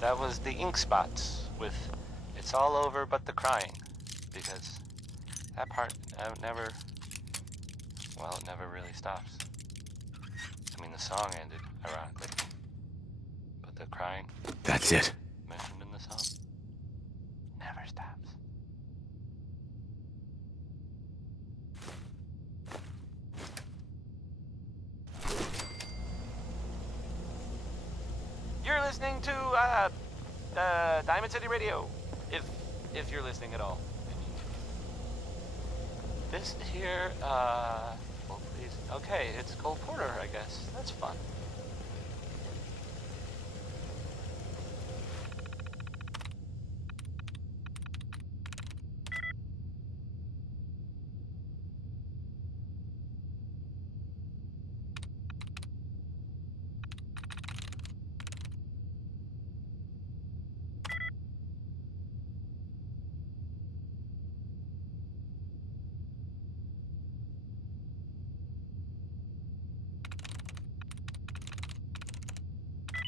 That was the ink spots with "It's all over but the crying," because that part it never really stops. I mean, the song ended, ironically, but the crying That's it. mentioned in the song never stops. You're listening to Diamond City Radio, if you're listening at all. This here, well, please. Okay, it's Cole Porter, I guess. That's fun.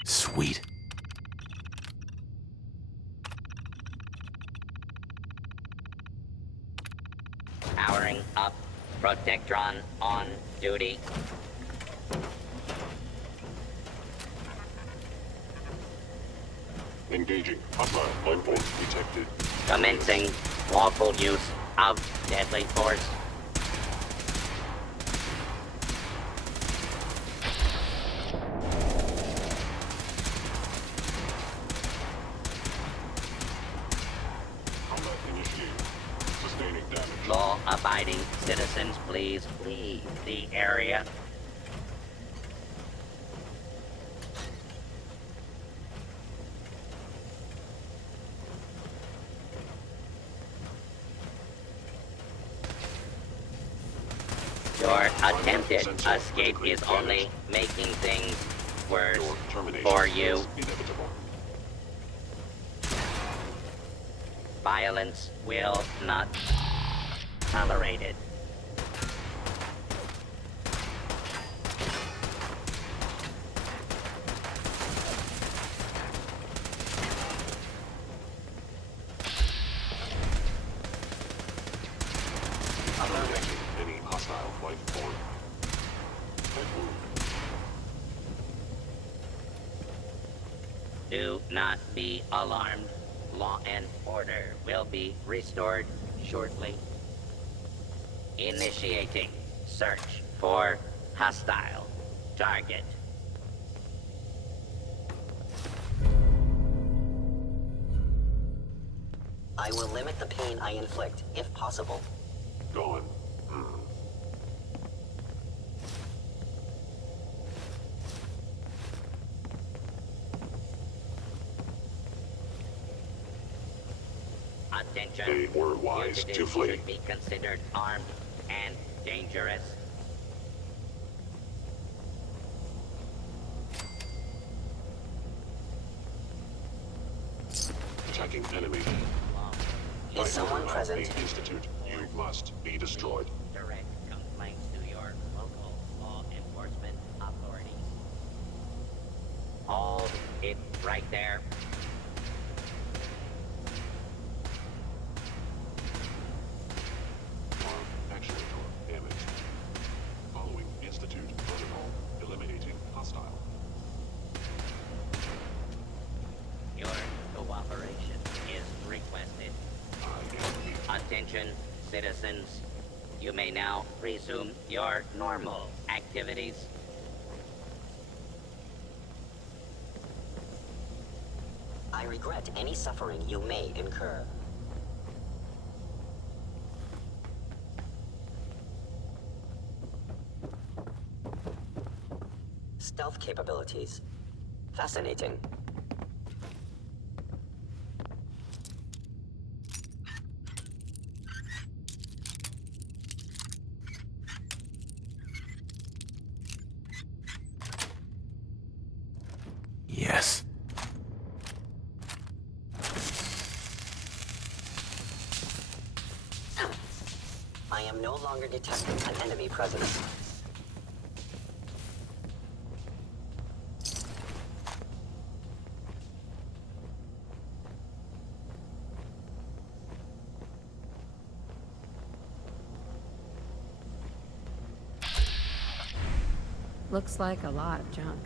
Sweet. Powering up. Protectron on duty. Engaging. Hostile life force detected. Commencing lawful use of deadly force. Combat initiated. Sustaining damage. Law-abiding citizens, please leave the area. Your attempted escape is only making things worse Your termination for you. is inevitable. Violence will not tolerated. Eliminating any hostile life form. Head wound. Do not be alarmed. Law and order will be restored shortly. Initiating search for hostile target. I will limit the pain I inflict, if possible. Gone. Attention. They were wise to Fugitives flee. should be considered armed and dangerous. Attacking enemy. Is someone present? The Institute. You must be destroyed. Direct complaints to your local law enforcement authorities. Hold it right there. Arm actuator damaged. Following Institute protocol. Eliminating hostile. Your cooperation is requested. I am Attention, citizens. You may now resume your normal activities. I regret any suffering you may incur. Stealth capabilities. Fascinating. Yes. I am no longer detecting an enemy presence. Looks like a lot of junk.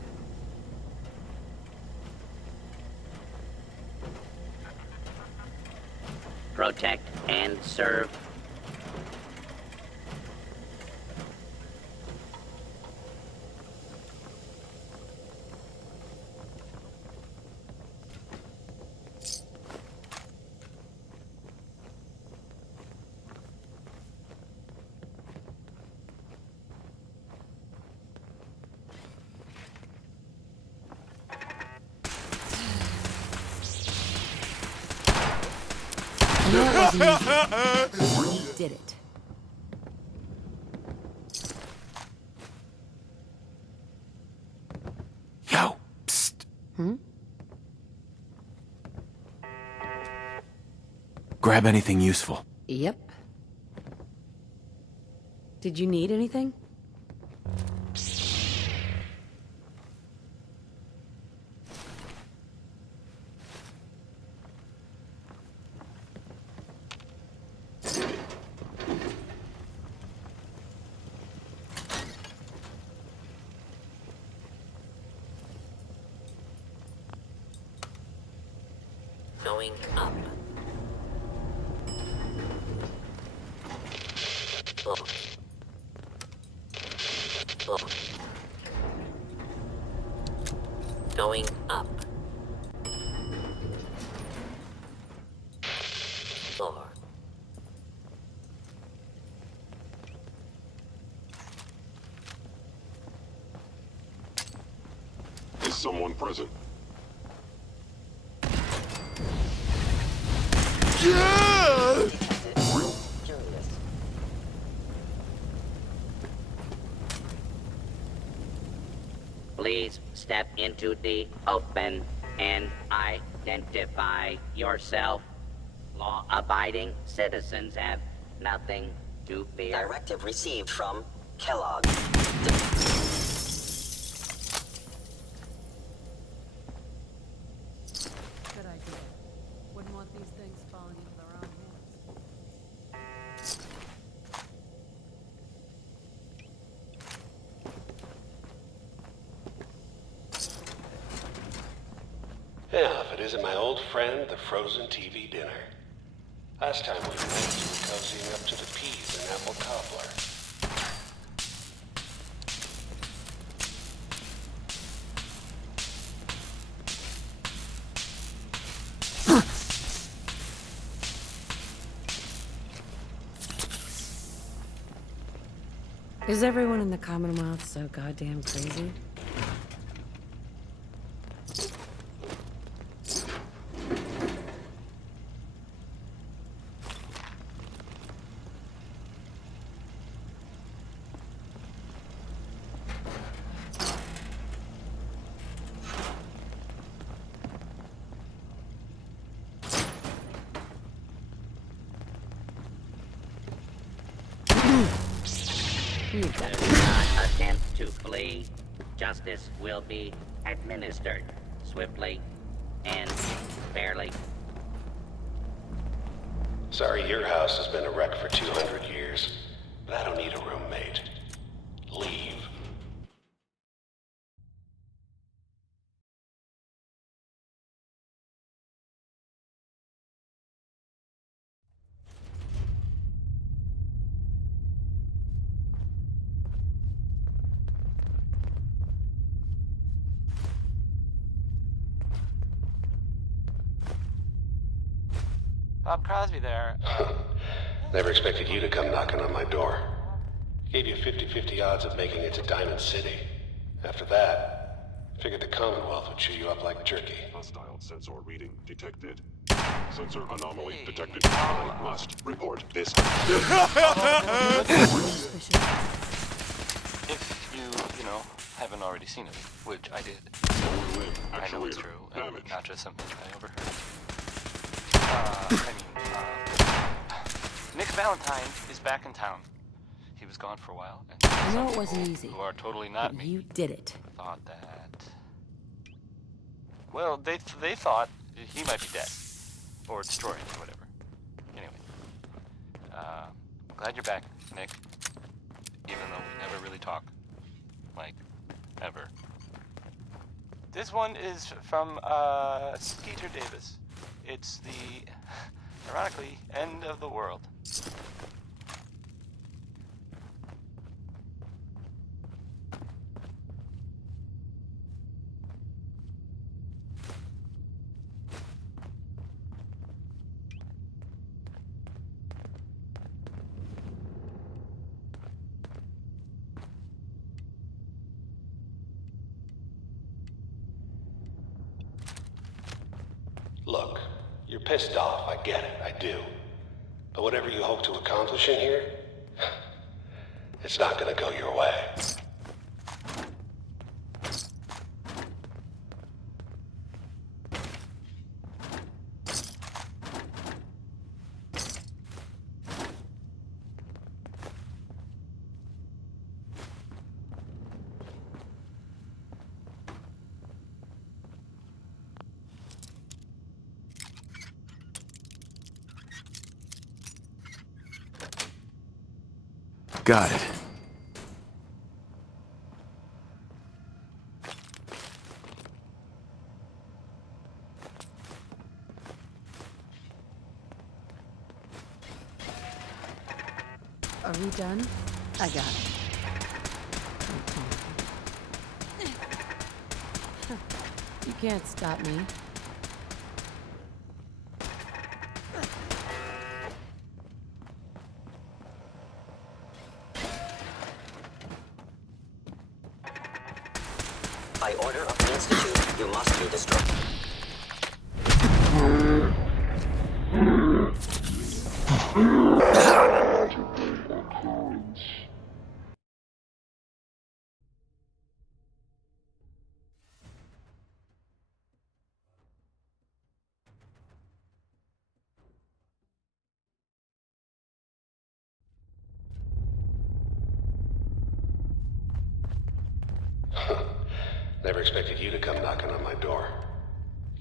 Protect and serve. I know it wasn't easy. You did it. Yo, psst. Grab anything useful. Yep. Did you need anything? Going up. Oh. Oh. Going up. 4. Is someone present? Curious. Please step into the open and identify yourself. Law-abiding citizens have nothing to fear. Directive received from Kellogg. Good idea. Wouldn't want these things falling into the wrong hands. Yeah, if it isn't my old friend, the frozen TV dinner. Last time we met, you were cozying up to the peas and apple cobbler. Is everyone in the Commonwealth so goddamn crazy? You got it. Do not attempt to flee. Justice will be administered swiftly and fairly. Sorry your house has been a wreck for 200 years, but I don't need a roommate. Leave. Bob Crosby there. Never expected you to come knocking on my door. Gave you 50-50 odds of making it to Diamond City. After that, figured the Commonwealth would chew you up like jerky. Hostile sensor reading detected. Sensor anomaly detected. I must report this. If you know, haven't already seen it, which I did. I know it's true, and Damage. not just something I overheard. Nick Valentine is back in town. He was gone for a while, and I know some it wasn't people easy, who are totally not but me you did it. thought that. Well, they thought he might be dead or destroyed or whatever. Anyway, glad you're back, Nick. Even though we never really talk, like ever. This one is from Skeeter Davis. It's the, ironically, end of the world. Look, you're pissed off, I get it, I do. But whatever you hope to accomplish in here, it's not gonna go your way. Got it. Are we done? I got it. You can't stop me. By order of the Institute, you must be destroyed. Never expected you to come knocking on my door.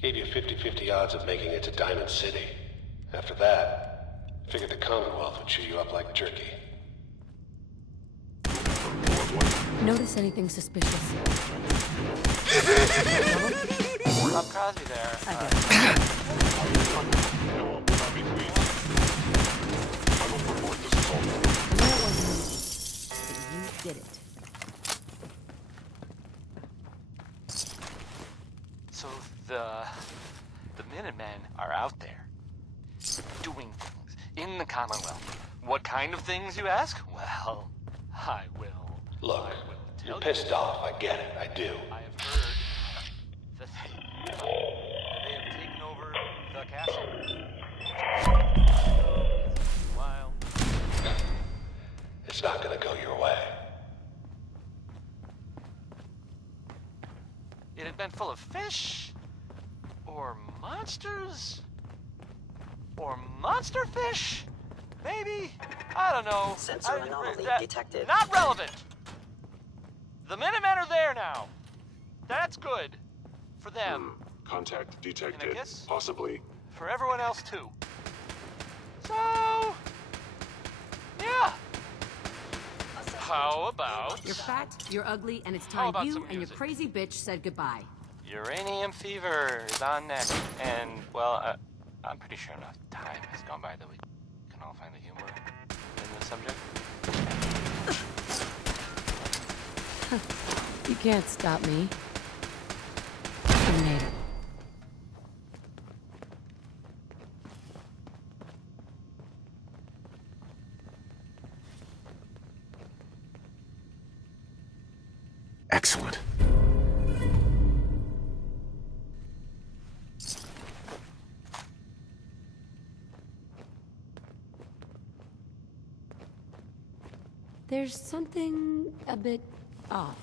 Gave you 50-50 odds of making it to Diamond City. After that, figured the Commonwealth would chew you up like jerky. Notice anything suspicious? Bob Crosby there. I got it. No, will not be pleased. I will report this assault. I know it wasn't easy, but you did it. So the Minutemen are out there, doing things in the Commonwealth. What kind of things, you ask? Well, I will. Look, I will tell you're you. pissed off, I get it, I do. I have heard that they have taken over the castle. While It's not gonna go your way. it had been full of fish, or monsters, or monster fish, maybe. I don't know. Sensor anomaly detected. Not relevant. The Minutemen are there now. That's good for them. Contact detected. guess? Possibly. For everyone else too. So, yeah. How about You're fat, you're ugly, and it's How time about you some and your music? crazy bitch said goodbye. Uranium Fever is on next, and well, I'm pretty sure enough time has gone by that we can all find the humor in the subject. You can't stop me. You made it. Excellent. There's something a bit off.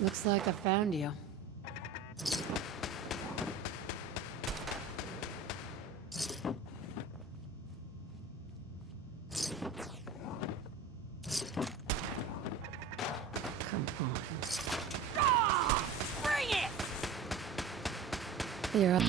Looks like I found you. Come on. Bring it! You're up.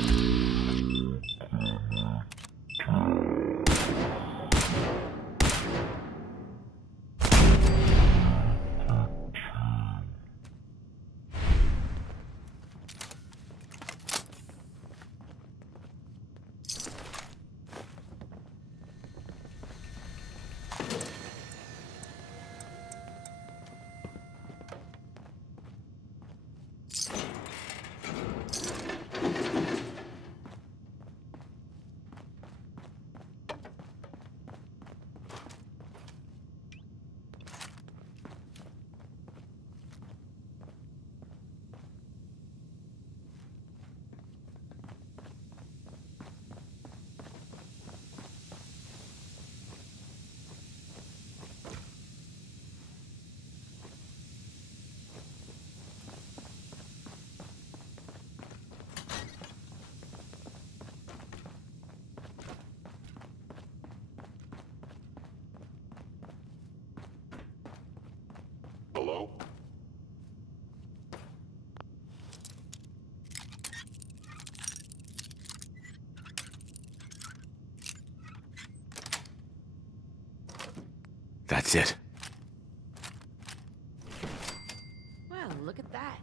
That's it. Well, look at that.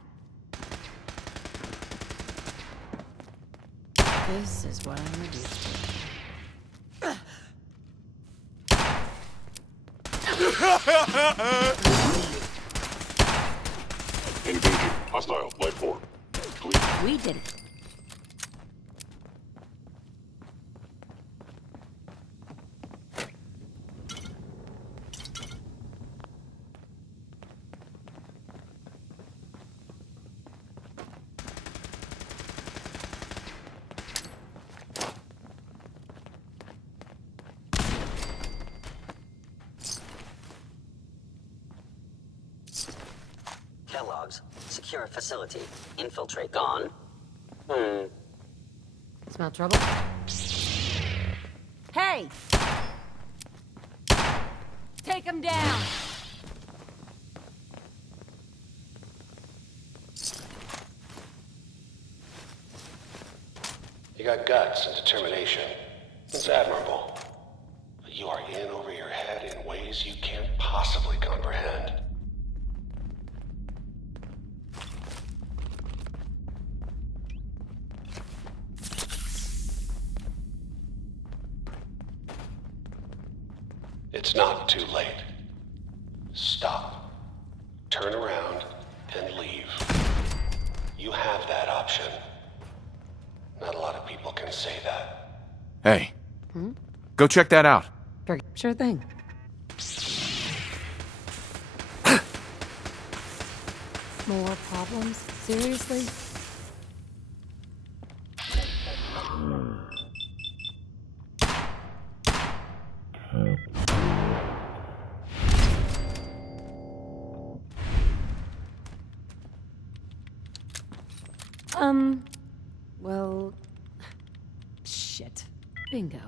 This is what I'm reduced to. Engaging. Hostile. Life form. Clear. We did it. Kellogg's. Secure facility. Infiltrate. Gone. Smell trouble? Hey! Take him down! You got guts and determination. It's admirable. But you are in over your head in ways you can't possibly comprehend. It's not too late. Stop. Turn around and leave. You have that option. Not a lot of people can say that. Hey. Go check that out. Sure thing. More problems? Seriously? Well... Shit. Bingo.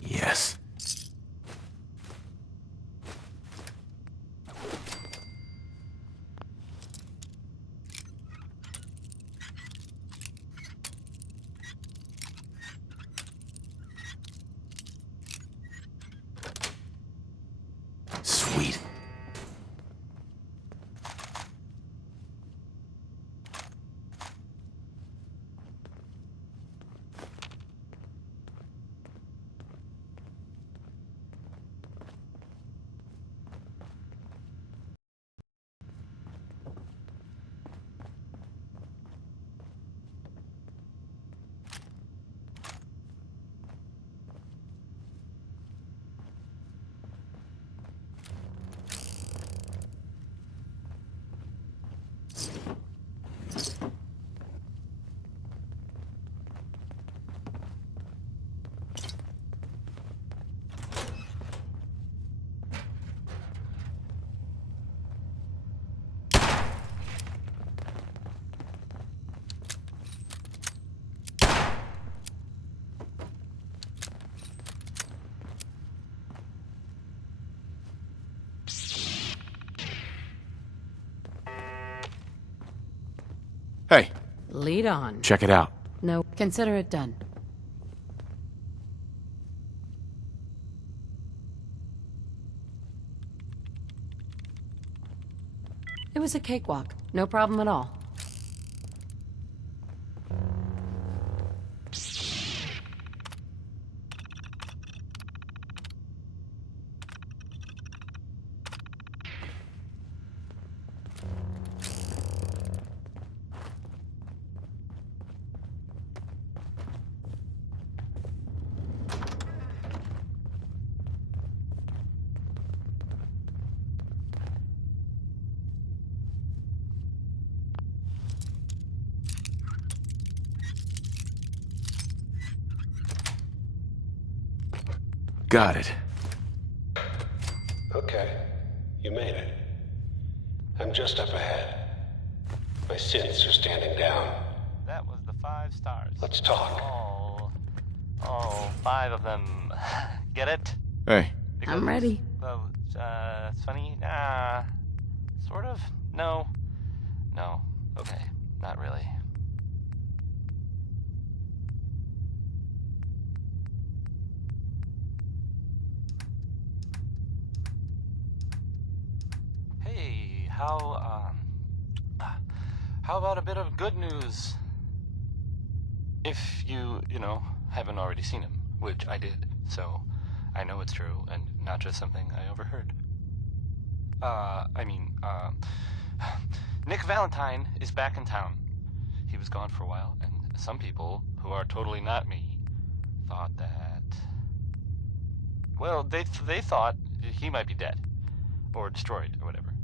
Yes. Sweet. Hey, Lead on. check it out. No, consider it done. It was a cakewalk. No problem at all. Got it. Okay, you made it. I'm just up ahead. My synths are standing down. That was the 5 stars. Let's talk. All 5 of them. Get it? Hey. I'm ready. Well, it's funny. Sort of. No. Okay. Not really. Hey, how about a bit of good news? If you haven't already seen him, which I did, so I know it's true and not just something I overheard. Nick Valentine is back in town. He was gone for a while, and some people, who are totally not me, thought that... Well, they thought he might be dead. Or destroyed, or whatever.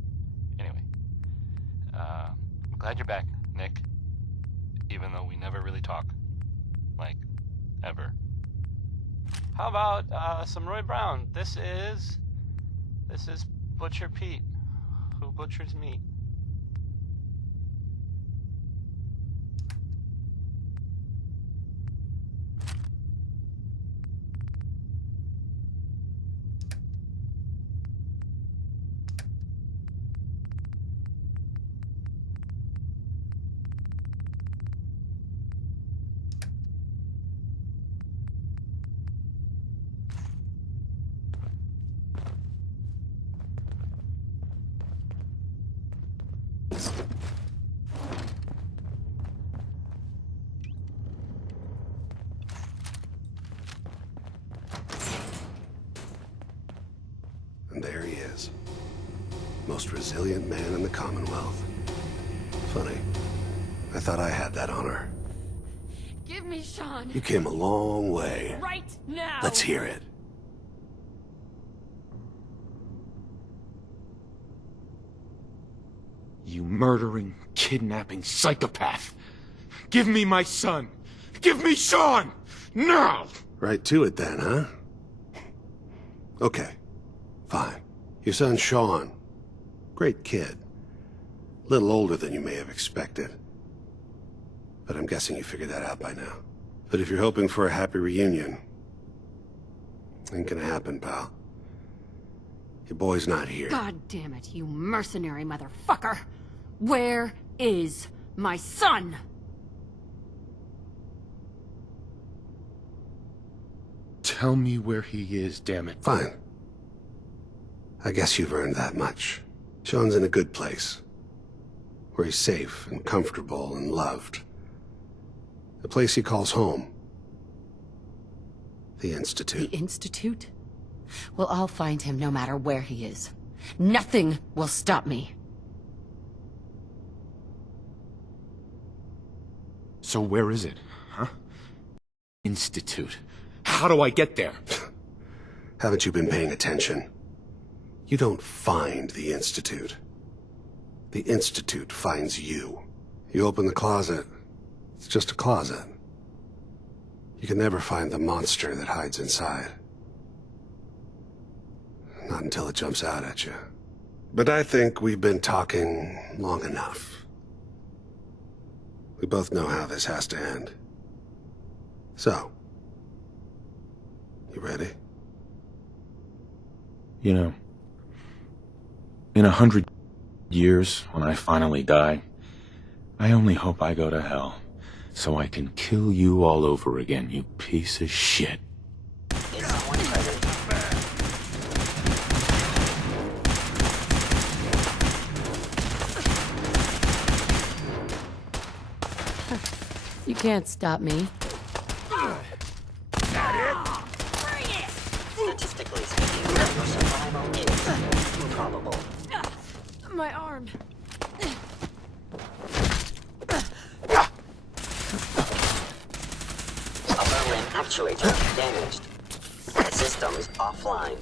Anyway. I'm glad you're back, Nick. Even though we never really talk. Like, ever. How about, some Roy Brown? This is Butcher Pete, who butchers meat. And there he is. Most resilient man in the Commonwealth. Funny. I thought I had that honor. Give me Sean. You came a long way. Right now. Let's hear it. You murdering, kidnapping psychopath. Give me my son. Give me Sean! Now! Right to it then, huh? Okay. Fine. Your son, Sean. Great kid. Little older than you may have expected. But I'm guessing you figured that out by now. But if you're hoping for a happy reunion, ain't gonna happen, pal. Your boy's not here. God damn it, you mercenary motherfucker! Where is my son? Tell me where he is, damn it. Fine. I guess you've earned that much. Sean's in a good place. Where he's safe and comfortable and loved. A place he calls home. The Institute. The Institute? Well, I'll find him no matter where he is. Nothing will stop me. So where is it, huh? Institute. How do I get there? Haven't you been paying attention? You don't find the Institute. The Institute finds you. You open the closet, it's just a closet. You can never find the monster that hides inside. Not until it jumps out at you. But I think we've been talking long enough. We both know how this has to end. So, you ready? You know, in 100 years, when I finally die, I only hope I go to hell, so I can kill you all over again, you piece of shit. Is someone present? You can't stop me. Statistically speaking, your survival is probable. My arm. Upper limb actuator damaged. Systems offline.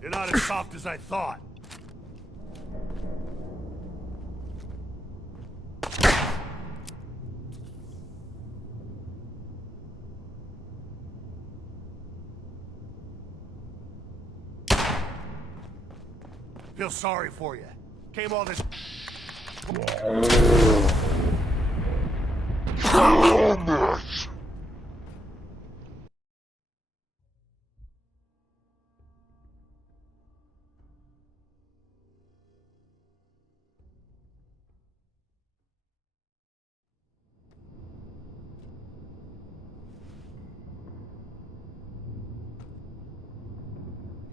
You're not as soft as I thought. Feel sorry for you. Came all this...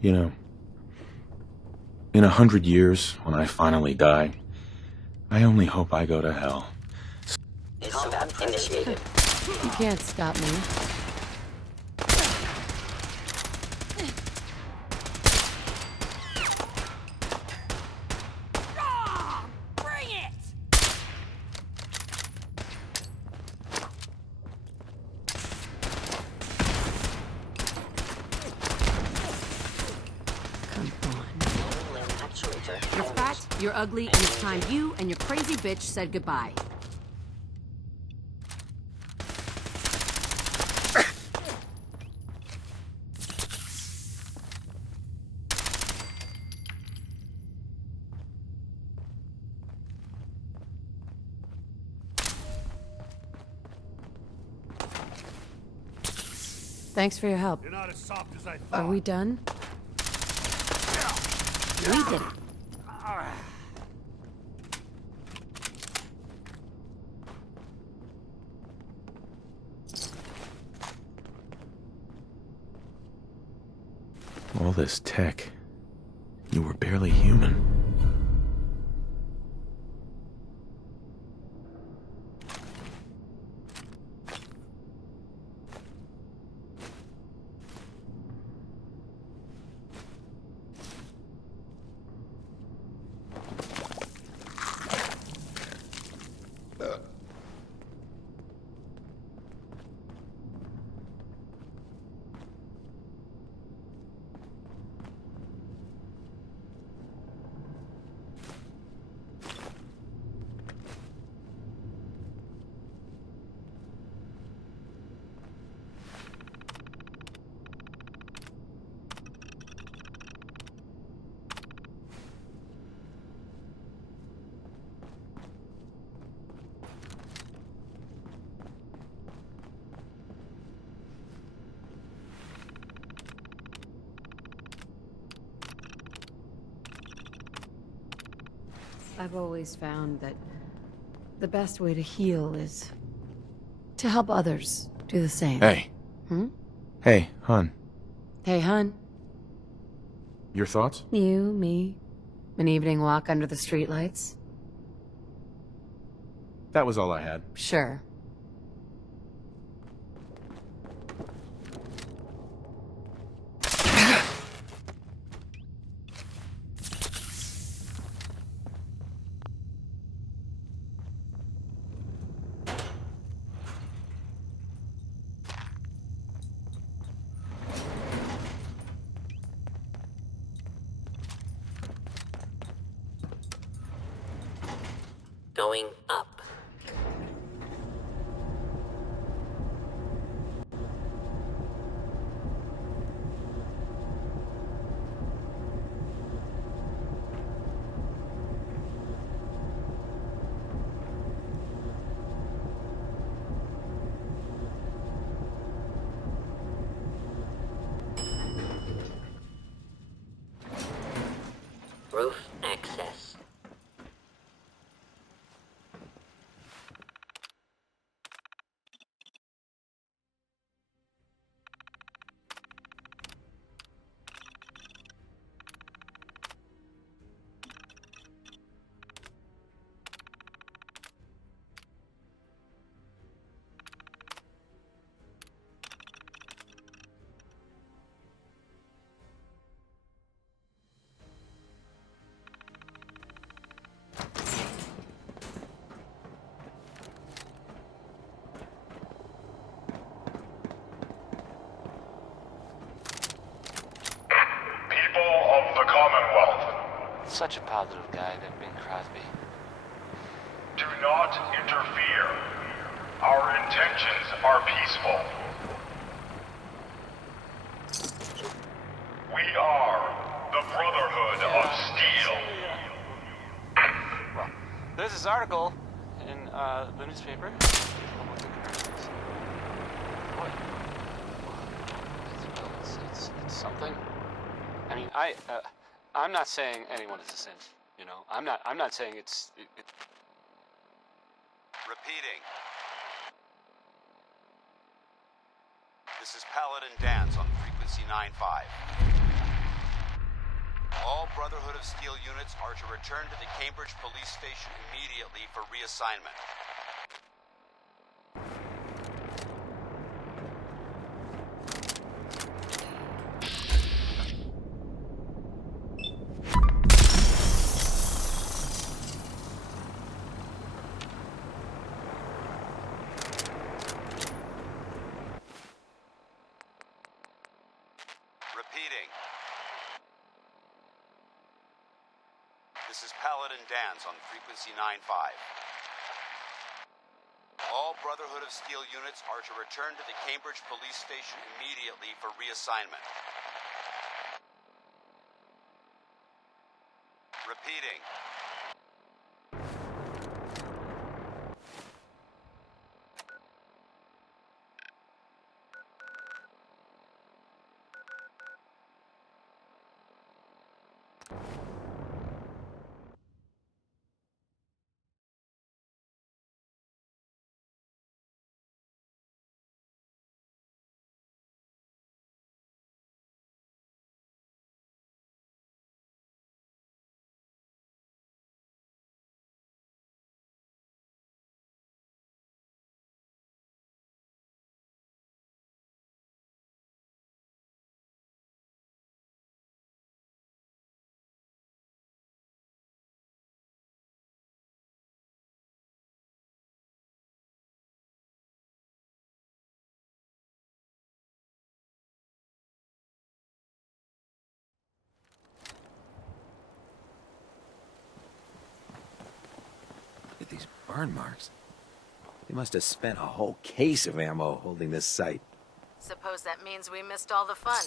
You know, in 100 years, when I finally die, I only hope I go to hell. Combat initiated. You can't stop me. Bring it! Come on. Actuator. You're fat, you're ugly, and it's time you and your crazy bitch said goodbye. Thanks for your help. You're not as soft as I thought. Are we done? We did it. All this tech. You were barely human. I've always found that the best way to heal is to help others do the same. Hey. Hmm? Hey, hon. Hey, hun. Your thoughts? You, me, an evening walk under the streetlights? That was all I had. Sure. Going up. Roof access. Such a positive guy, that Bing Crosby. Do not interfere. Our intentions are peaceful. We are the Brotherhood of Steel. Well, there's this article in the newspaper. Boy, it's something. I mean, I'm not saying anyone is a sin. You know, I'm not saying it's. Repeating. This is Paladin Dance on frequency 9-5. All Brotherhood of Steel units are to return to the Cambridge Police Station immediately for reassignment. Repeating. This is Paladin Dance on frequency 9-5. All Brotherhood of Steel units are to return to the Cambridge Police Station immediately for reassignment. Repeating. At these burn marks. They must have spent a whole case of ammo holding this site. Suppose that means we missed all the fun.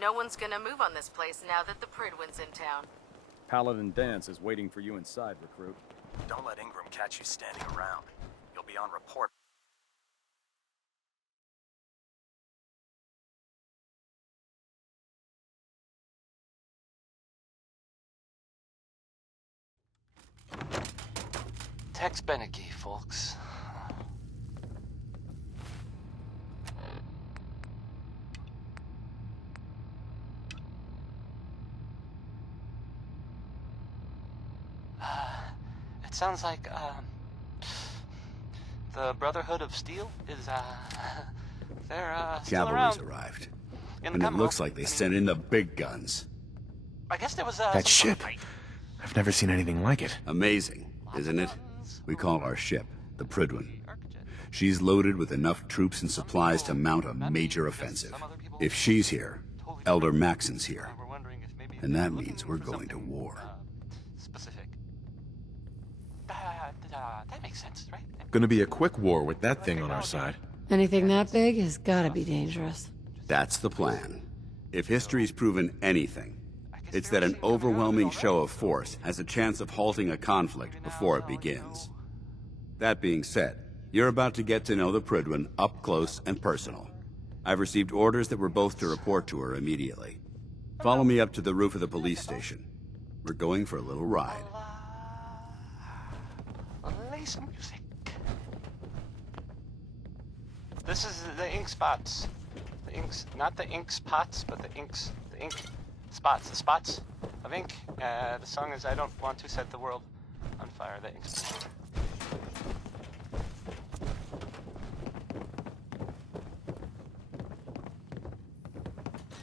No one's gonna move on this place now that the Prydwen's in town. Paladin Dance is waiting for you inside, recruit. Don't let Ingram catch you standing around. You'll be on report. Tex Beneke, folks. It sounds like, the Brotherhood of Steel is, they're, still Cavalry's around. arrived. In And the it looks like they sent in the big guns. I guess there was, That ship. I've never seen anything like it. Amazing, isn't it? We call our ship the Prydwen. She's loaded with enough troops and supplies to mount a major offensive. If she's here, Elder Maxon's here. And that means we're going to war. Specific. That makes sense, right? Gonna be a quick war with that thing on our side. Anything that big has gotta be dangerous. That's the plan. If history's proven anything, it's that an overwhelming show of force has a chance of halting a conflict before it begins. That being said, you're about to get to know the Prydwen up close and personal. I've received orders that we're both to report to her immediately. Follow me up to the roof of the police station. We're going for a little ride. Play some music. This is the ink spots. The inks, not the ink spots, but the inks, the ink spots, the spots of ink. The song is I Don't Want to Set the World on Fire, the ink spots.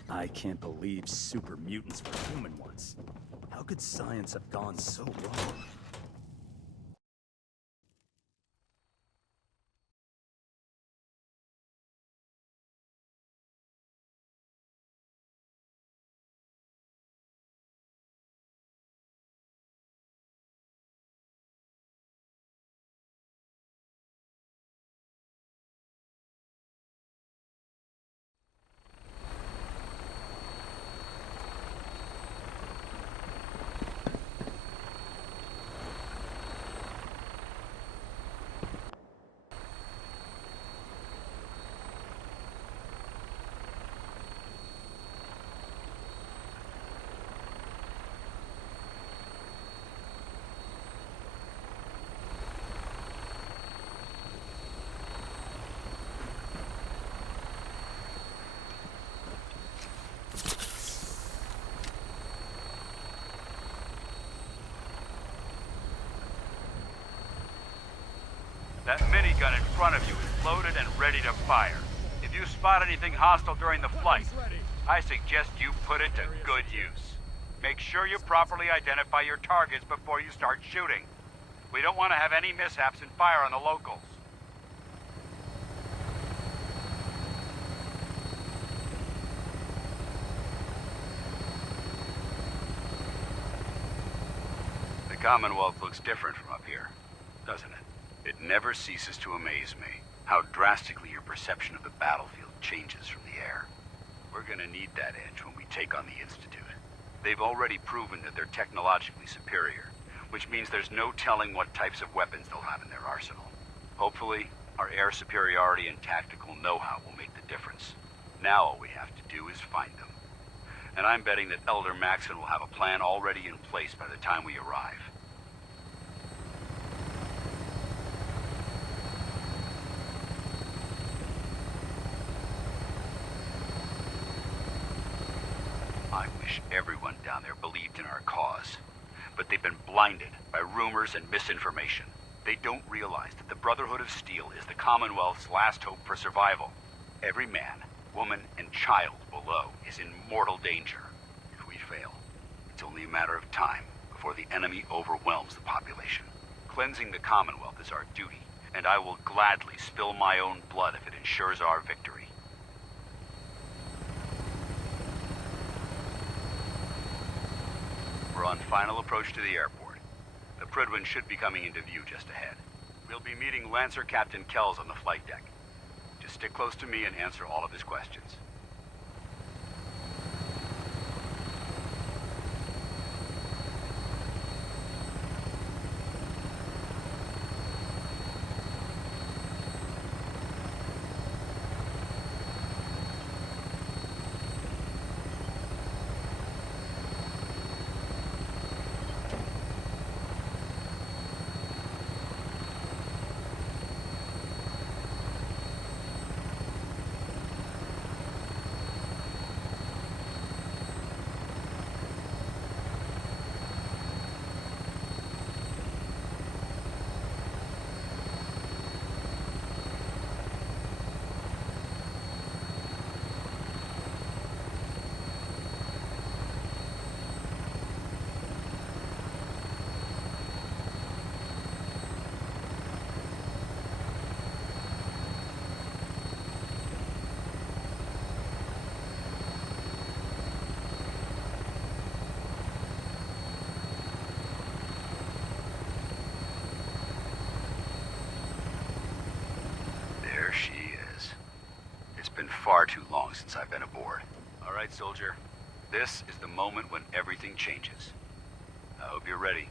I can't believe super mutants were human ones. How could science have gone so wrong? That minigun in front of you is loaded and ready to fire. If you spot anything hostile during the flight, I suggest you put it to good use. Make sure you properly identify your targets before you start shooting. We don't want to have any mishaps and fire on the locals. The Commonwealth looks different from up here, doesn't it? It never ceases to amaze me how drastically your perception of the battlefield changes from the air. We're gonna need that edge when we take on the Institute. They've already proven that they're technologically superior, which means there's no telling what types of weapons they'll have in their arsenal. Hopefully, our air superiority and tactical know-how will make the difference. Now all we have to do is find them. And I'm betting that Elder Maxson will have a plan already in place by the time we arrive. I wish everyone down there believed in our cause. But they've been blinded by rumors and misinformation. They don't realize that the Brotherhood of Steel is the Commonwealth's last hope for survival. Every man, woman, and child below is in mortal danger. If we fail, it's only a matter of time before the enemy overwhelms the population. Cleansing the Commonwealth is our duty, and I will gladly spill my own blood if it ensures our victory. We're on final approach to the airport. The Prydwen should be coming into view just ahead. We'll be meeting Lancer Captain Kells on the flight deck. Just stick close to me and answer all of his questions. Far too long since I've been aboard. All right, soldier. This is the moment when everything changes. I hope you're ready.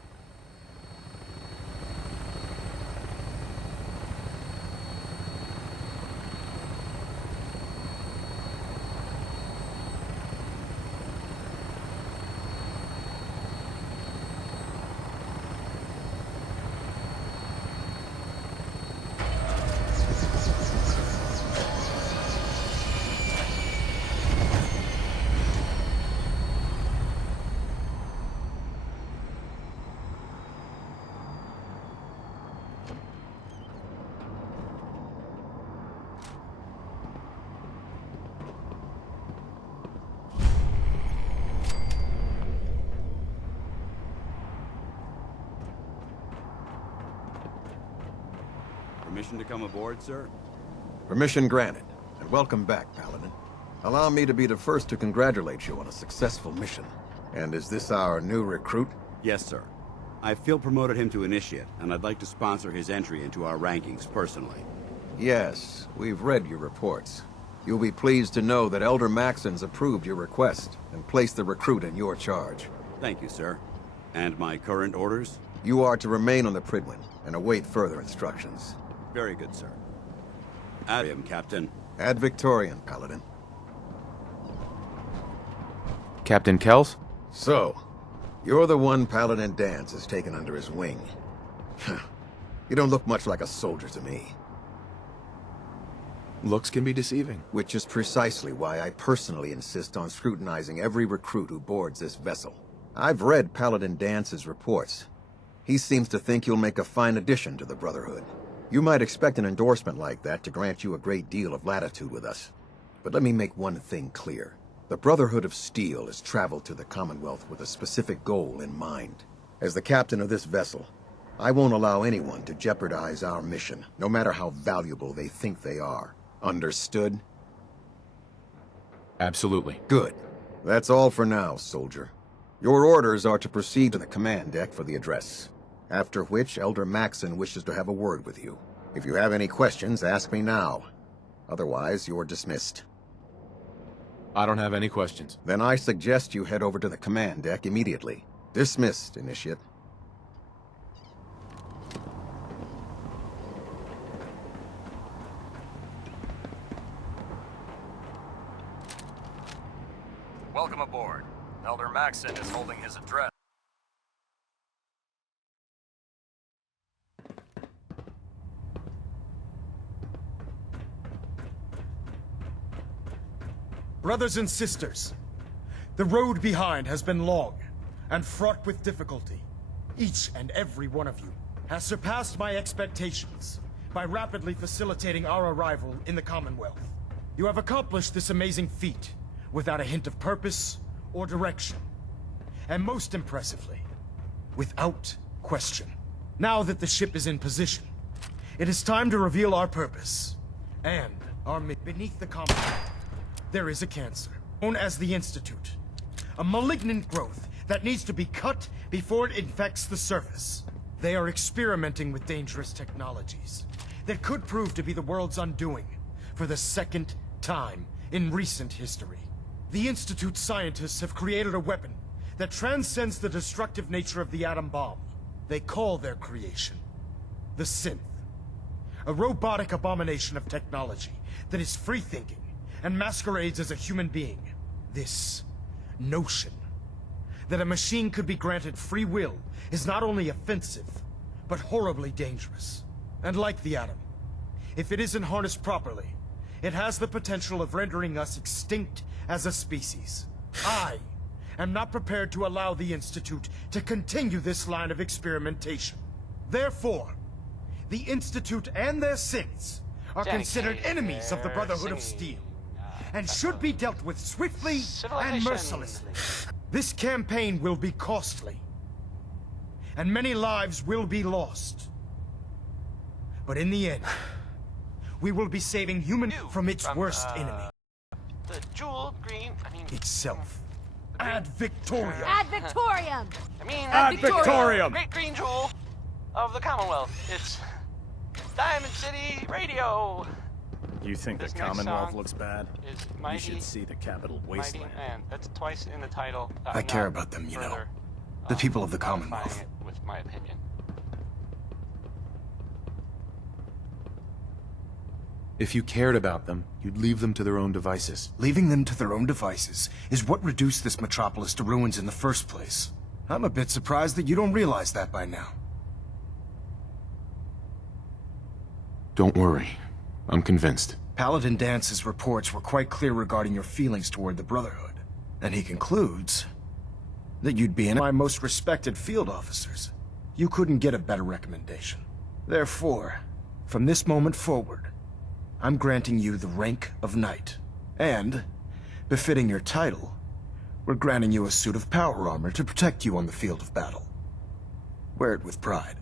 Permission to come aboard, sir? Permission granted, and welcome back, Paladin. Allow me to be the first to congratulate you on a successful mission. And is this our new recruit? Yes, sir. I feel promoted him to initiate, and I'd like to sponsor his entry into our rankings personally. Yes, we've read your reports. You'll be pleased to know that Elder Maxson's approved your request and placed the recruit in your charge. Thank you, sir. And my current orders? You are to remain on the Prydwen and await further instructions. Very good, sir. Ad Victoriam, Captain. Ad Victoriam, Paladin. Captain Kells? So, you're the one Paladin Danse has taken under his wing. You don't look much like a soldier to me. Looks can be deceiving. Which is precisely why I personally insist on scrutinizing every recruit who boards this vessel. I've read Paladin Danse's reports. He seems to think you'll make a fine addition to the Brotherhood. You might expect an endorsement like that to grant you a great deal of latitude with us. But let me make one thing clear. The Brotherhood of Steel has traveled to the Commonwealth with a specific goal in mind. As the captain of this vessel, I won't allow anyone to jeopardize our mission, no matter how valuable they think they are. Understood? Absolutely. Good. That's all for now, soldier. Your orders are to proceed to the command deck for the address. After which, Elder Maxson wishes to have a word with you. If you have any questions, ask me now. Otherwise, you're dismissed. I don't have any questions. Then I suggest you head over to the command deck immediately. Dismissed, Initiate. Welcome aboard. Elder Maxson is holding his address. Brothers and sisters, the road behind has been long and fraught with difficulty. Each and every one of you has surpassed my expectations by rapidly facilitating our arrival in the Commonwealth. You have accomplished this amazing feat without a hint of purpose or direction. And most impressively, without question. Now that the ship is in position, it is time to reveal our purpose and our mission. Beneath the Commonwealth, there is a cancer, known as the Institute. A malignant growth that needs to be cut before it infects the surface. They are experimenting with dangerous technologies that could prove to be the world's undoing for the second time in recent history. The Institute scientists have created a weapon that transcends the destructive nature of the atom bomb. They call their creation the Synth. A robotic abomination of technology that is free-thinking and masquerades as a human being. This notion that a machine could be granted free will is not only offensive, but horribly dangerous. And like the atom, if it isn't harnessed properly, it has the potential of rendering us extinct as a species. I am not prepared to allow the Institute to continue this line of experimentation. Therefore, the Institute and their synths are considered enemies of the Brotherhood of Steel, and should be dealt with swiftly and mercilessly. This campaign will be costly, and many lives will be lost. But in the end, we will be saving human from its worst enemy. The jewel green, Itself. Ad Victoriam! Ad Victoriam! Ad Victoriam! Great green jewel of the Commonwealth. It's Diamond City Radio. You think the This next Commonwealth song looks bad? is You Mighty, should see the capital Mighty wasteland. Man. That's twice in the title. I care about them, you know. The people of the Commonwealth. It with my opinion. If you cared about them, you'd leave them to their own devices. Leaving them to their own devices is what reduced this metropolis to ruins in the first place. I'm a bit surprised that you don't realize that by now. Don't worry. I'm convinced. Paladin Dance's reports were quite clear regarding your feelings toward the Brotherhood. And he concludes that you'd be my most respected field officers. You couldn't get a better recommendation. Therefore, from this moment forward, I'm granting you the rank of Knight. And, befitting your title, we're granting you a suit of power armor to protect you on the field of battle. Wear it with pride.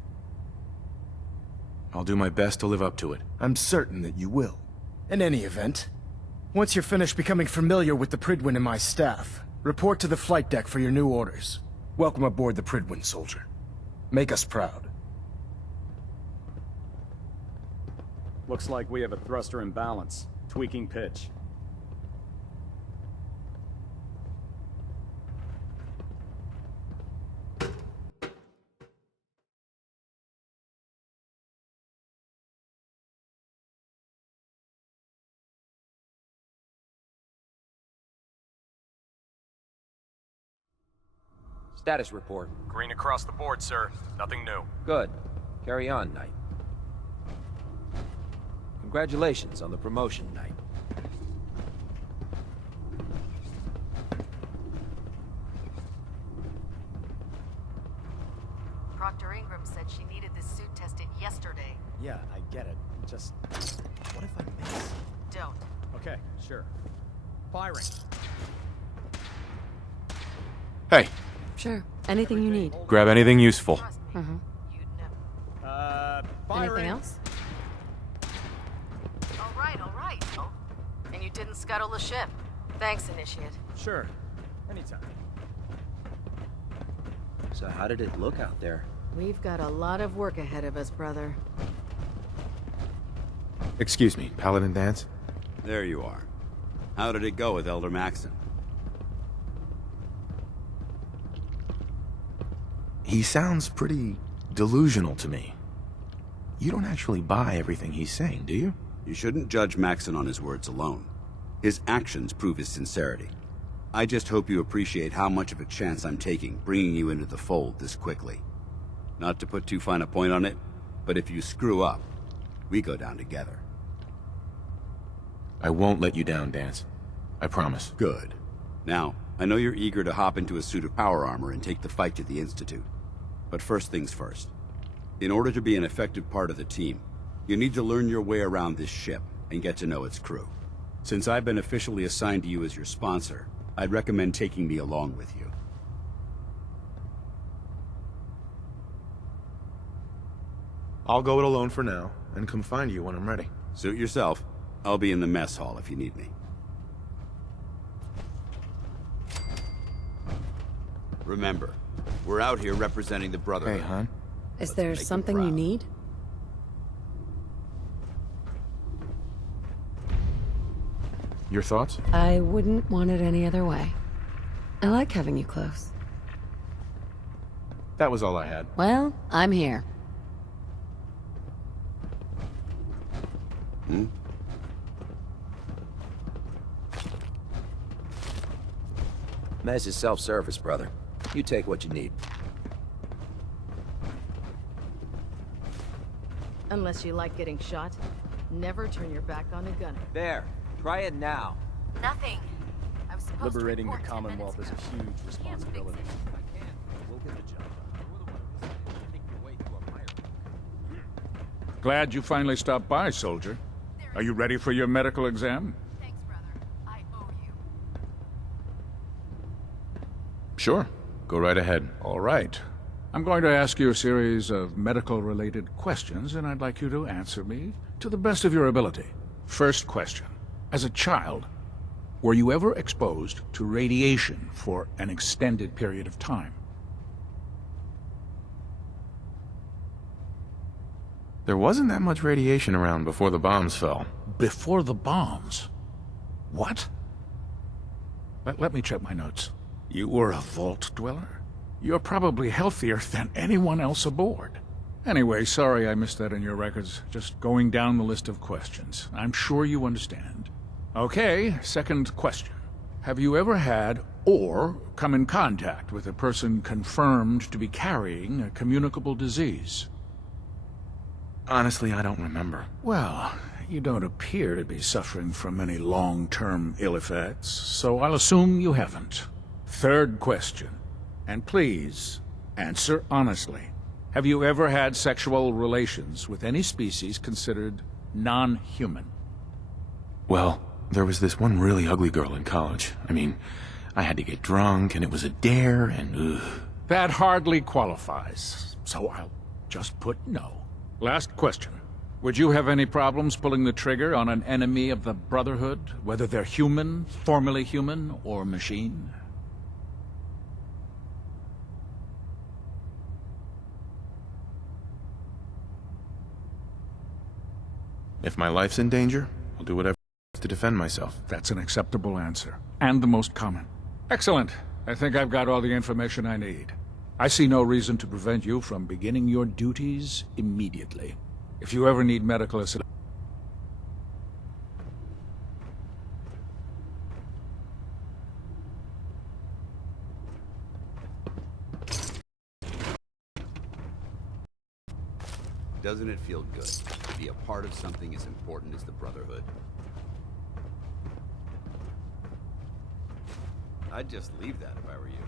I'll do my best to live up to it. I'm certain that you will. In any event, once you're finished becoming familiar with the Prydwen and my staff, report to the flight deck for your new orders. Welcome aboard the Prydwen, soldier. Make us proud. Looks like we have a thruster imbalance. Tweaking pitch. Status report. Green across the board, sir. Nothing new. Good. Carry on, Knight. Congratulations on the promotion, Knight. Proctor Ingram Storm said she needed this suit tested yesterday. Yeah, I get it. Just... what if I miss? Don't. Okay, sure. Firing. Hey, Sure. Anything you need. grab anything useful. Firing. Anything else? All right. Oh, and you didn't scuttle the ship. Thanks, Initiate. Sure. Anytime. So how did it look out there? We've got a lot of work ahead of us, brother. Excuse me, Paladin Dance? There you are. How did it go with Elder Maxon? He sounds pretty delusional to me. You don't actually buy everything he's saying, do you? You shouldn't judge Maxon on his words alone. His actions prove his sincerity. I just hope you appreciate how much of a chance I'm taking bringing you into the fold this quickly. Not to put too fine a point on it, but if you screw up, we go down together. I won't let you down, Dance. I promise. Good. Now, I know you're eager to hop into a suit of power armor and take the fight to the Institute. But first things first. In order to be an effective part of the team, you need to learn your way around this ship and get to know its crew. Since I've been officially assigned to you as your sponsor, I'd recommend taking me along with you. I'll go it alone for now, and come find you when I'm ready. Suit yourself. I'll be in the mess hall if you need me. Remember, we're out here representing the Brotherhood. Hey, hon. Is there something you need? Your thoughts? I wouldn't want it any other way. I like having you close. That was all I had. Well, I'm here. Mez is self-service, brother. You take what you need. Unless you like getting shot, never turn your back on a gunner. There. Try it now. Nothing. I was supposed Liberating to the report 10 Commonwealth is minutes a ago. huge responsibility. We'll get the job done. Make your way through a fire. Glad you finally stopped by, soldier. Are you ready for your medical exam? Thanks, brother. I owe you. Sure. Go right ahead. All right. I'm going to ask you a series of medical-related questions, and I'd like you to answer me to the best of your ability. First question. As a child, were you ever exposed to radiation for an extended period of time? There wasn't that much radiation around before the bombs fell. Before the bombs? What? Let me check my notes. You were a vault dweller? You're probably healthier than anyone else aboard. Anyway, sorry I missed that in your records. Just going down the list of questions. I'm sure you understand. Okay, second question. Have you ever had or come in contact with a person confirmed to be carrying a communicable disease? Honestly, I don't remember. Well, you don't appear to be suffering from any long-term ill effects, so I'll assume you haven't. Third question. And please, answer honestly. Have you ever had sexual relations with any species considered non-human? Well, there was this one really ugly girl in college. I mean, I had to get drunk, and it was a dare, and ugh. That hardly qualifies, so I'll just put no. Last question. Would you have any problems pulling the trigger on an enemy of the Brotherhood, whether they're human, formerly human, or machine? If my life's in danger, I'll do whatever to defend myself. That's an acceptable answer, and the most common. Excellent. I think I've got all the information I need. I see no reason to prevent you from beginning your duties immediately. If you ever need medical assistance... Doesn't it feel good to be a part of something as important as the Brotherhood? I'd just leave that if I were you.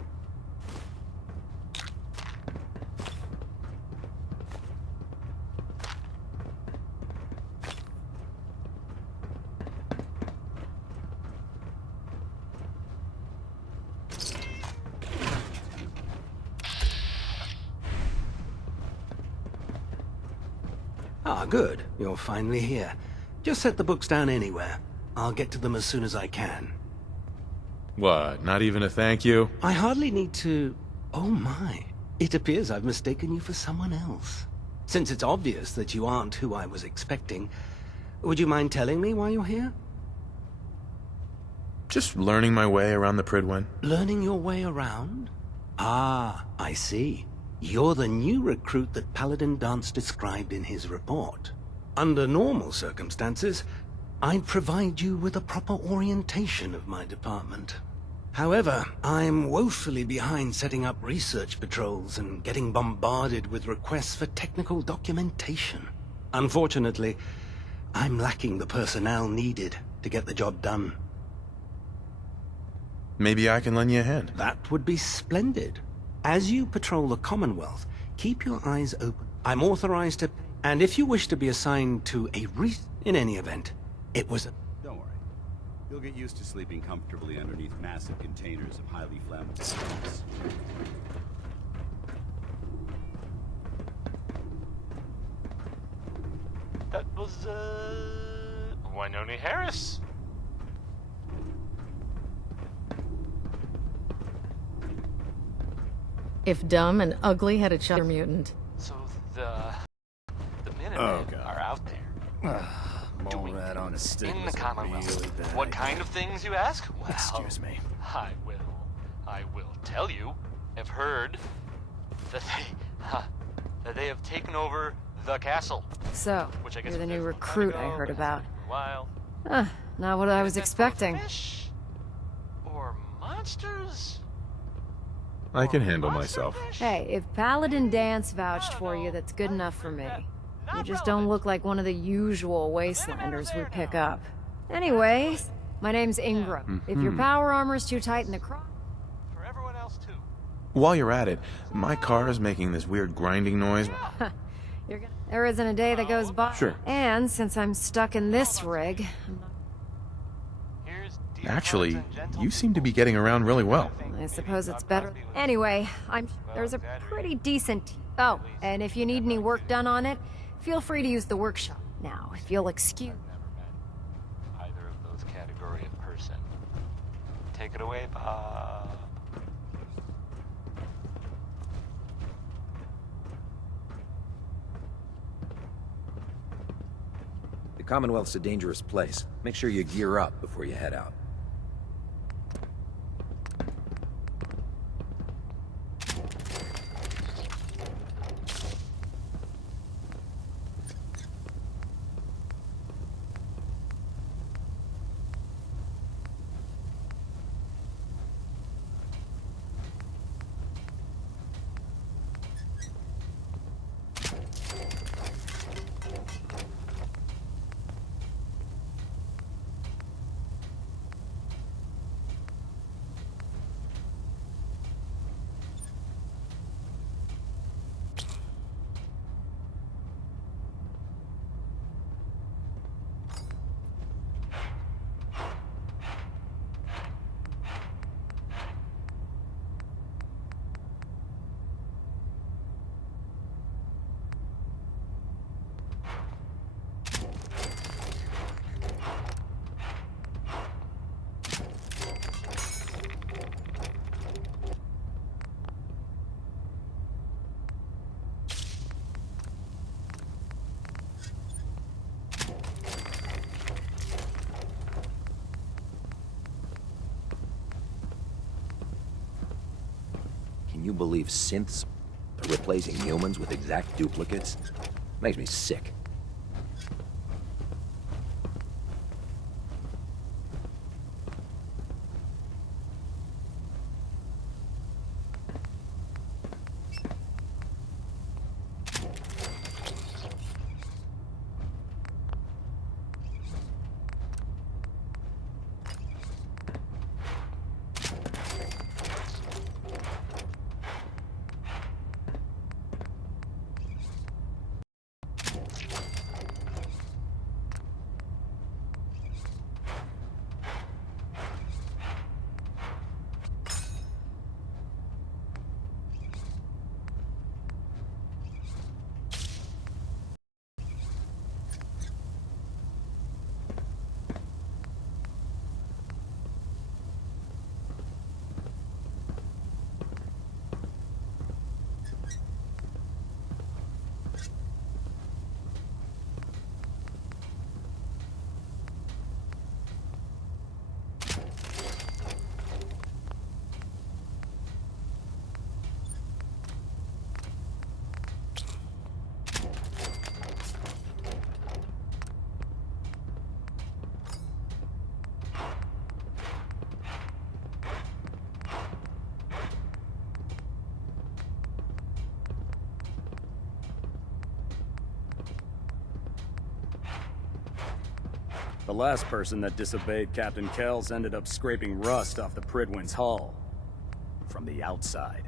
Ah, good. You're finally here. Just set the books down anywhere. I'll get to them as soon as I can. What, not even a thank you? I hardly need to... Oh my. It appears I've mistaken you for someone else. Since it's obvious that you aren't who I was expecting, would you mind telling me why you're here? Just learning my way around the Prydwen. Learning your way around? Ah, I see. You're the new recruit that Paladin Danse described in his report. Under normal circumstances, I'd provide you with a proper orientation of my department. However, I'm woefully behind setting up research patrols and getting bombarded with requests for technical documentation. Unfortunately, I'm lacking the personnel needed to get the job done. Maybe I can lend you a hand. That would be splendid. As you patrol the Commonwealth, keep your eyes open. I'm authorized to... And if you wish to be assigned to a in any event, it was a... Don't worry. You'll get used to sleeping comfortably underneath massive containers of highly flammable gas. That was, Winona Harris. If dumb and ugly had a child mutant. So the Minutemen are out there. Mole rat on a stick in the was a Commonwealth. really bad What idea. kind of things, you ask? Well, Excuse me. I will tell you. I've heard that they have taken over the castle. So, Which I guess you're the was new a recruit while I ago, heard but about. it's been a while. Not what I was expecting. Fish or monsters? I can handle myself. Hey, if Paladin Danse vouched for you, that's good enough for me. You just don't look like one of the usual wastelanders we pick up. Anyway, my name's Ingram. If your power armor's too tight in the cross... For everyone else, too. While you're at it, my car is making this weird grinding noise. There isn't a day that goes by. Sure. And since I'm stuck in this rig... Actually, you seem to be getting around really well. I suppose it's better. Anyway, there's a pretty decent... Oh, and if you need any work done on it, feel free to use the workshop. Now, if you'll excuse... Either of those category of person. Take it away, Bob. The Commonwealth's a dangerous place. Make sure you gear up before you head out. Can you believe synths are replacing humans with exact duplicates? Makes me sick. The last person that disobeyed Captain Kells ended up scraping rust off the Pridwin's hull. From the outside.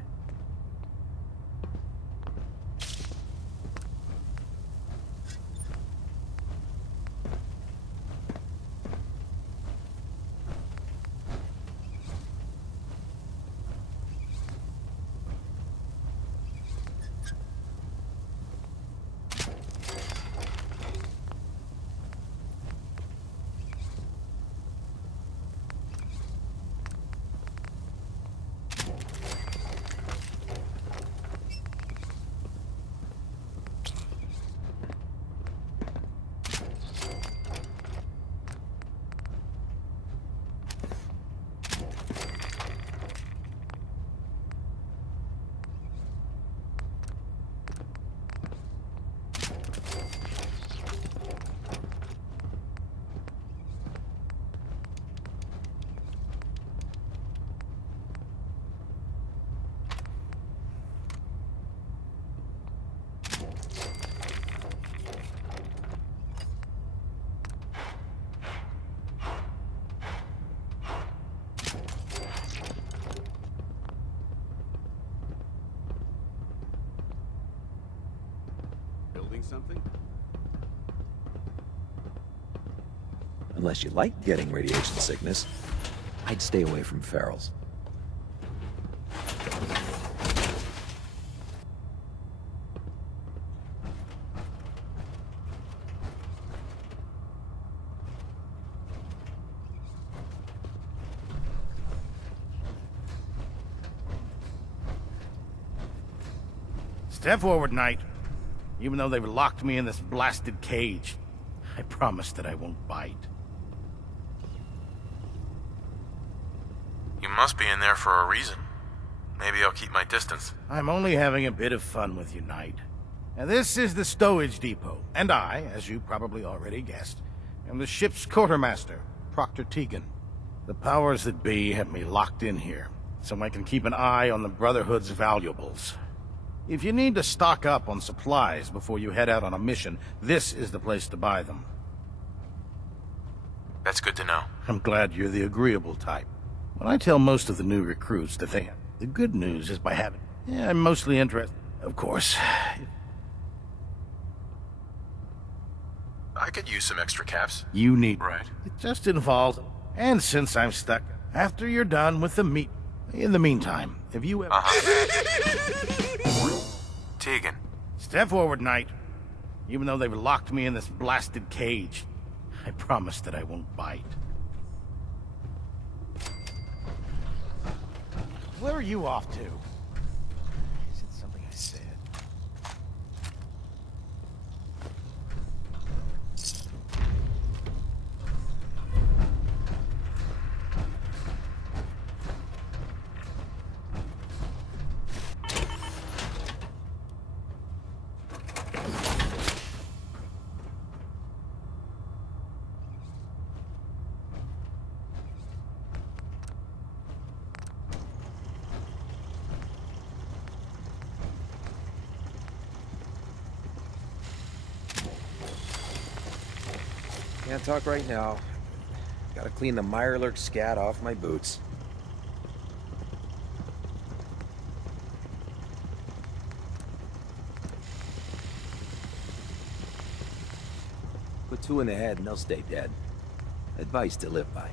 Building something? Unless you like getting radiation sickness, I'd stay away from ferals. Step forward, Knight. Even though they've locked me in this blasted cage, I promise that I won't bite. You must be in there for a reason. Maybe I'll keep my distance. I'm only having a bit of fun with you, Knight. Now, this is the stowage depot, and I, as you probably already guessed, am the ship's quartermaster, Proctor Tegan. The powers that be have me locked in here, so I can keep an eye on the Brotherhood's valuables. If you need to stock up on supplies before you head out on a mission, this is the place to buy them. That's good to know. I'm glad you're the agreeable type. When I tell most of the new recruits that they have, the good news is by having... Yeah, I'm mostly interested, of course. I could use some extra caps. You need... Right. It just involves... And since I'm stuck, after you're done with the meat... In the meantime, if you ever... Tegan. Step forward, Knight. Even though they've locked me in this blasted cage, I promise that I won't bite. Where are you off to? Is it something I said? Can't talk right now. Gotta clean the Mirelurk scat off my boots. Put two in the head and they'll stay dead. Advice to live by.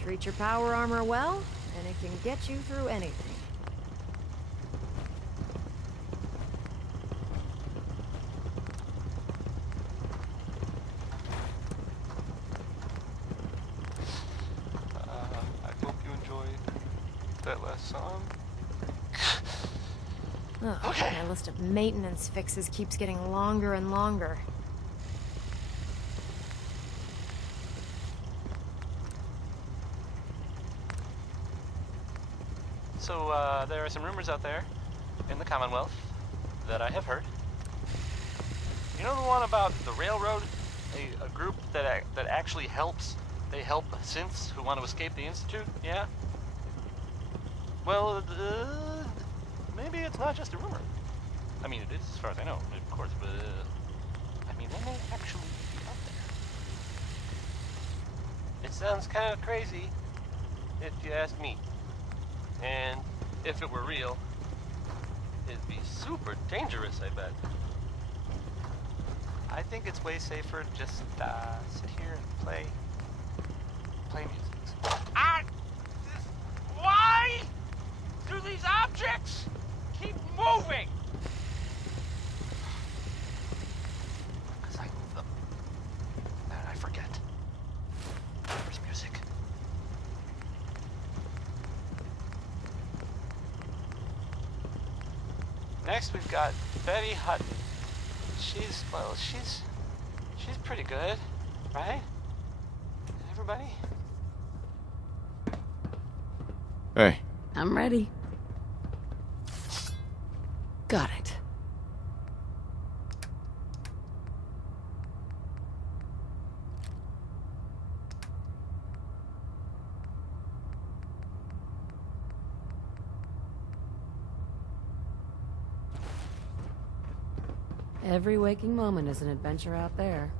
Treat your power armor well, and it can get you through anything. that last song. Ugh, Okay. My list of maintenance fixes keeps getting longer and longer. So, there are some rumors out there in the Commonwealth that I have heard. You know the one about the railroad? A group that actually helps? They help synths who want to escape the Institute? Yeah? Well, maybe it's not just a rumor. I mean, it is as far as I know, of course, but... I mean, they may actually be out there. It sounds kind of crazy, if you ask me. And if it were real, it'd be super dangerous, I bet. I think it's way safer to just sit here and play music. Why do these objects keep moving? Because I move them. And I forget. Where's music? Next we've got Betty Hutton. She's pretty good, right? Everybody? Hey. I'm ready. Got it. Every waking moment is an adventure out there.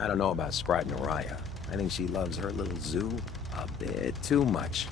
I don't know about Sprite Naraya. I think she loves her little zoo a bit too much.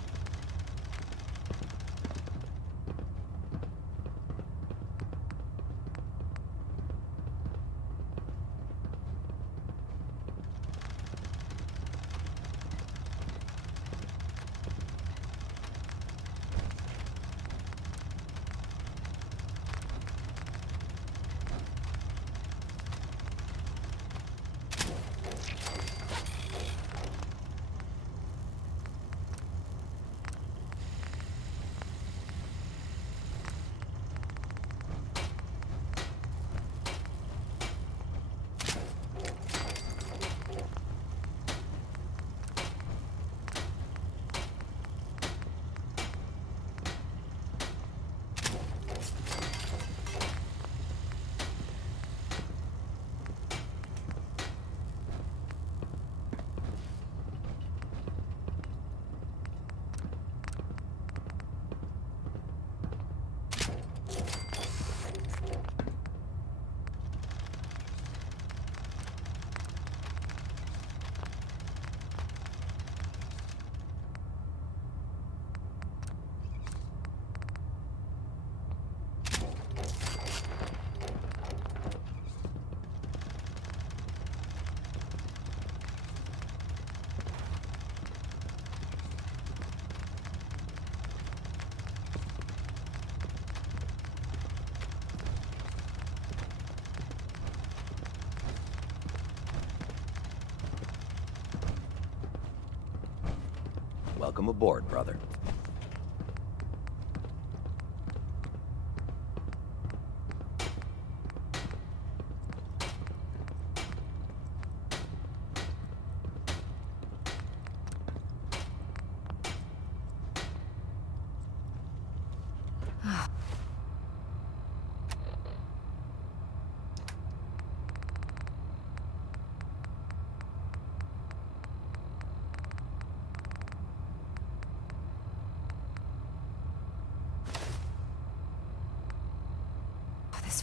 Welcome aboard, brother.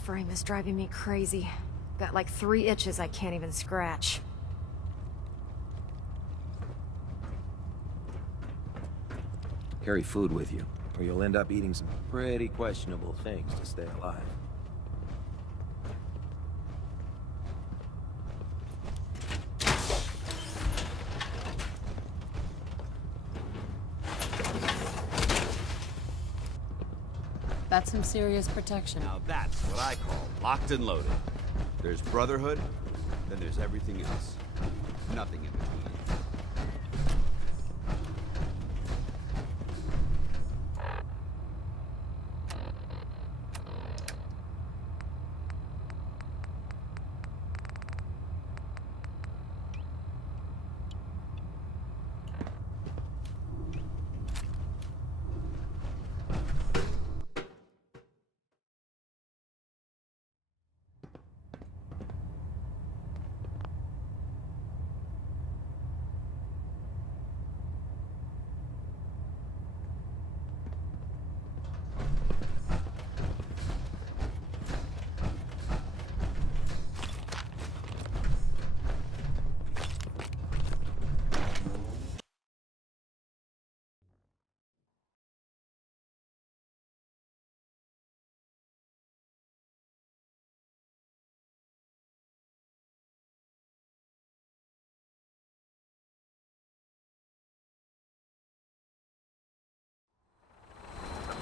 frame is driving me crazy. Got like 3 itches I can't even scratch. Carry food with you, or you'll end up eating some pretty questionable things to stay alive. That's some serious protection. Now that's what I call locked and loaded. There's Brotherhood, then there's everything else. Nothing in between.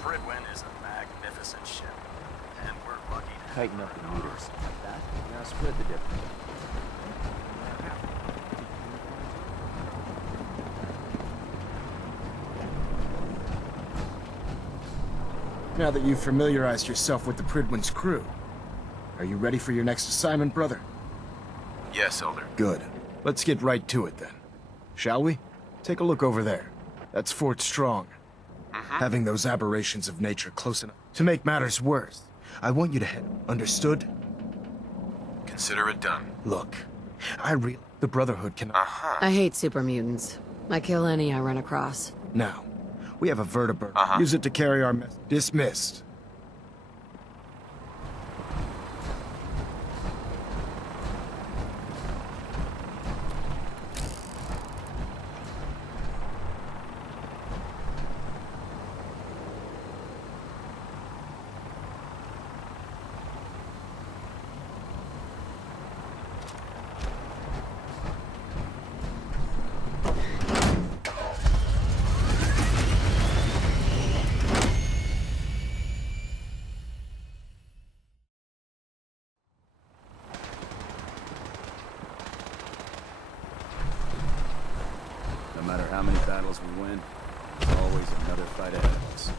Prydwen is a magnificent ship, and we're lucky to Tighten up the meters like that. Now split the difference. Now that you've familiarized yourself with the Prydwen's crew, are you ready for your next assignment, brother? Yes, Elder. Good. Let's get right to it then. Shall we? Take a look over there. That's Fort Strong. Having those aberrations of nature close enough to make matters worse, I want you to head. Understood? Consider it done. Look, the Brotherhood can... I hate super mutants. I kill any I run across. Now, we have a vertibird. Use it to carry our mess. Dismissed. No matter how many battles we win, there's always another fight ahead of us.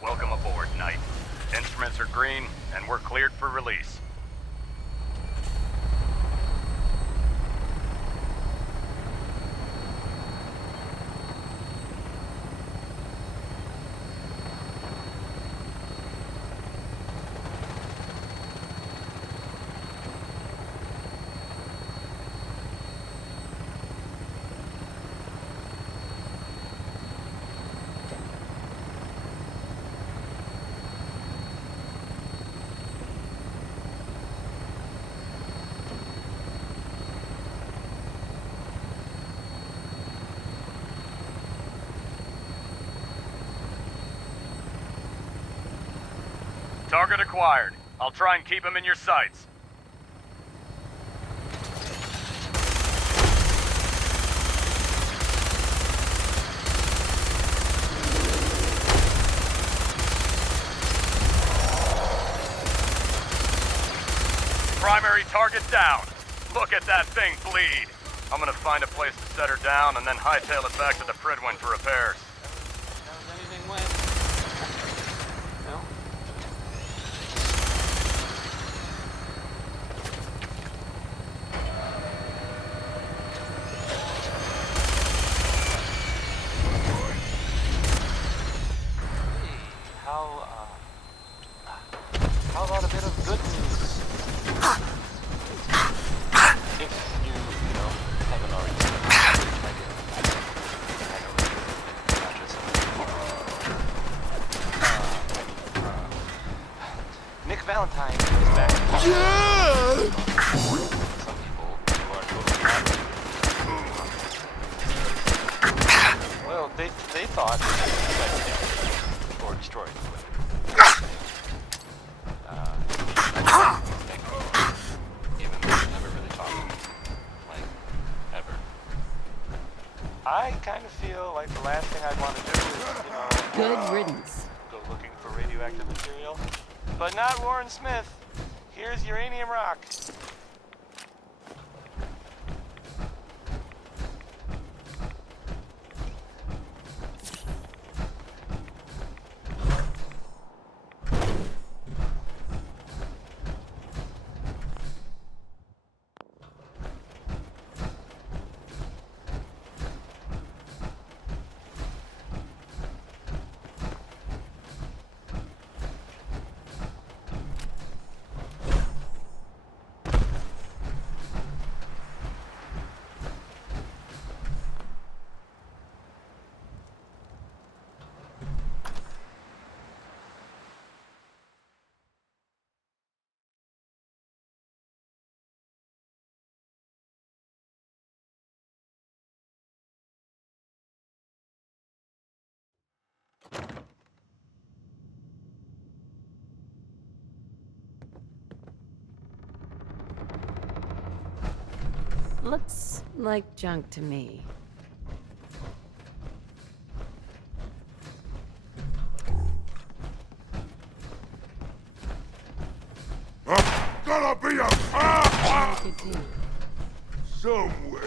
Welcome aboard, Knight. Instruments are green, and we're cleared for release. Target acquired. I'll try and keep him in your sights. Primary target down. Look at that thing bleed. I'm gonna find a place to set her down and then hightail it back to the Prydwen for repairs. they thought you might be dead or destroyed. Even though we never really talked, like ever. I kind of feel like the last thing I'd want to do is, Good riddance. go looking for radioactive material. But not Warren Smith. Here's uranium rock. Looks like junk to me. Gonna be a somewhere.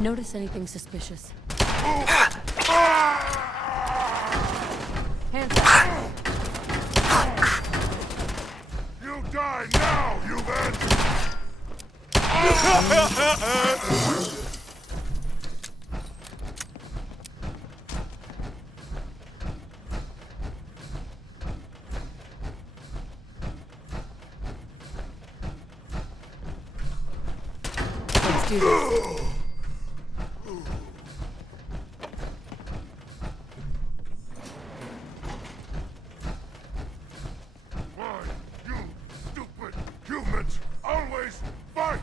Notice anything suspicious? Hands up. You die now, you bandit! Let's do this. Humans always fight!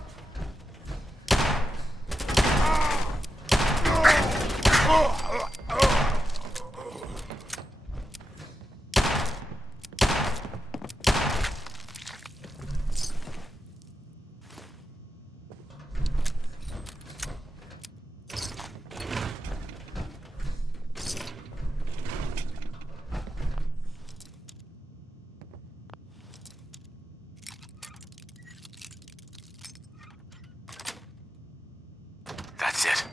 That's it.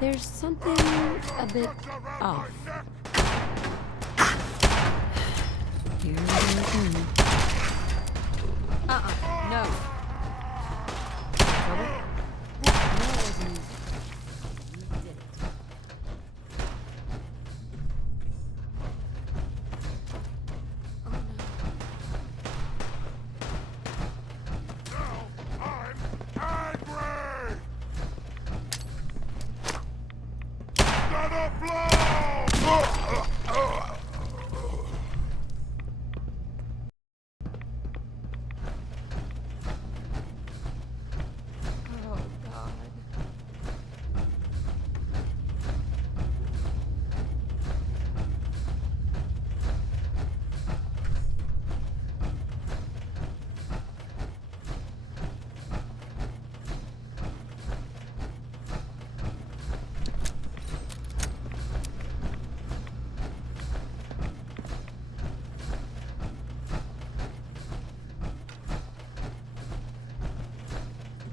There's something a bit off. Here we go again. No. Trouble? No, it wasn't easy. You did it.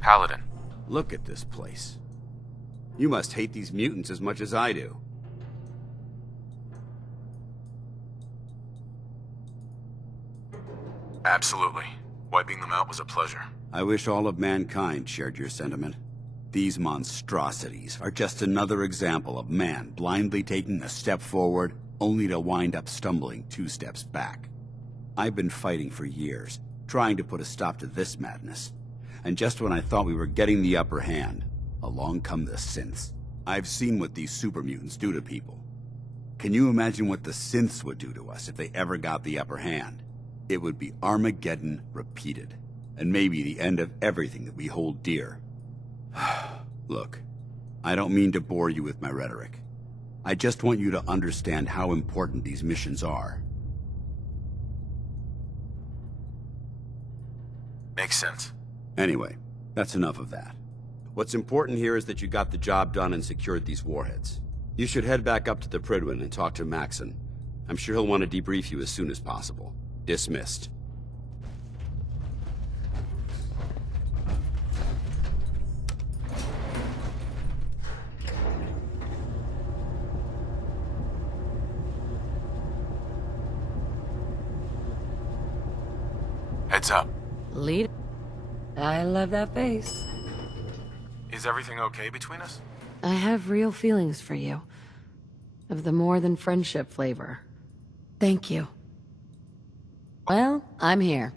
Paladin. Look at this place. You must hate these mutants as much as I do. Absolutely. Wiping them out was a pleasure. I wish all of mankind shared your sentiment. These monstrosities are just another example of man blindly taking a step forward, only to wind up stumbling 2 steps back. I've been fighting for years, trying to put a stop to this madness. And just when I thought we were getting the upper hand, along come the synths. I've seen what these super mutants do to people. Can you imagine what the synths would do to us if they ever got the upper hand? It would be Armageddon repeated, and maybe the end of everything that we hold dear. Look, I don't mean to bore you with my rhetoric. I just want you to understand how important these missions are. Makes sense. Anyway, that's enough of that. What's important here is that you got the job done and secured these warheads. You should head back up to the Prydwen and talk to Maxon. I'm sure he'll want to debrief you as soon as possible. Dismissed. Heads up. Lead. I love that face. Is everything okay between us? I have real feelings for you. Of the more than friendship flavor. Thank you. Well, I'm here.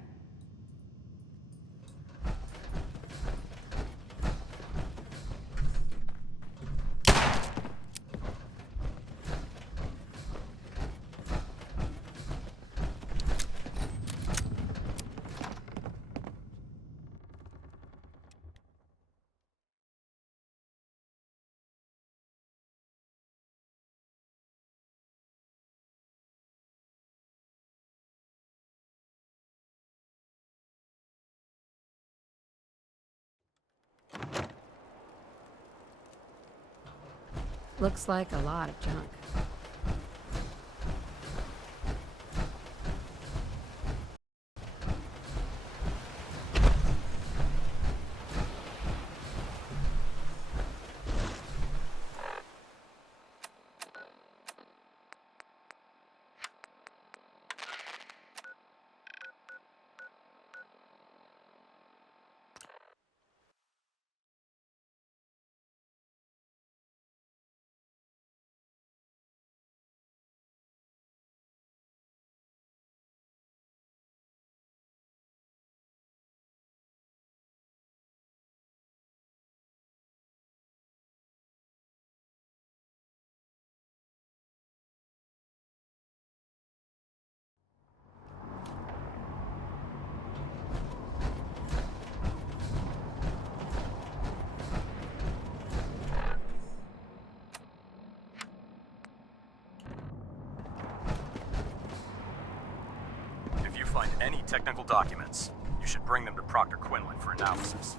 Looks like a lot of junk. Find any technical documents. You should bring them to Proctor Quinlan for analysis.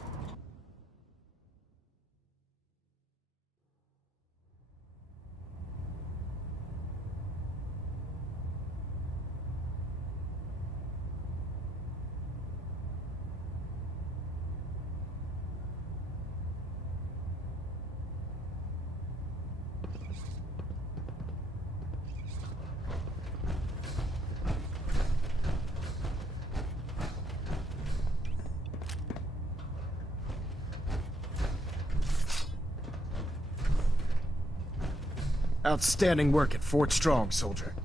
Outstanding work at Fort Strong, soldier.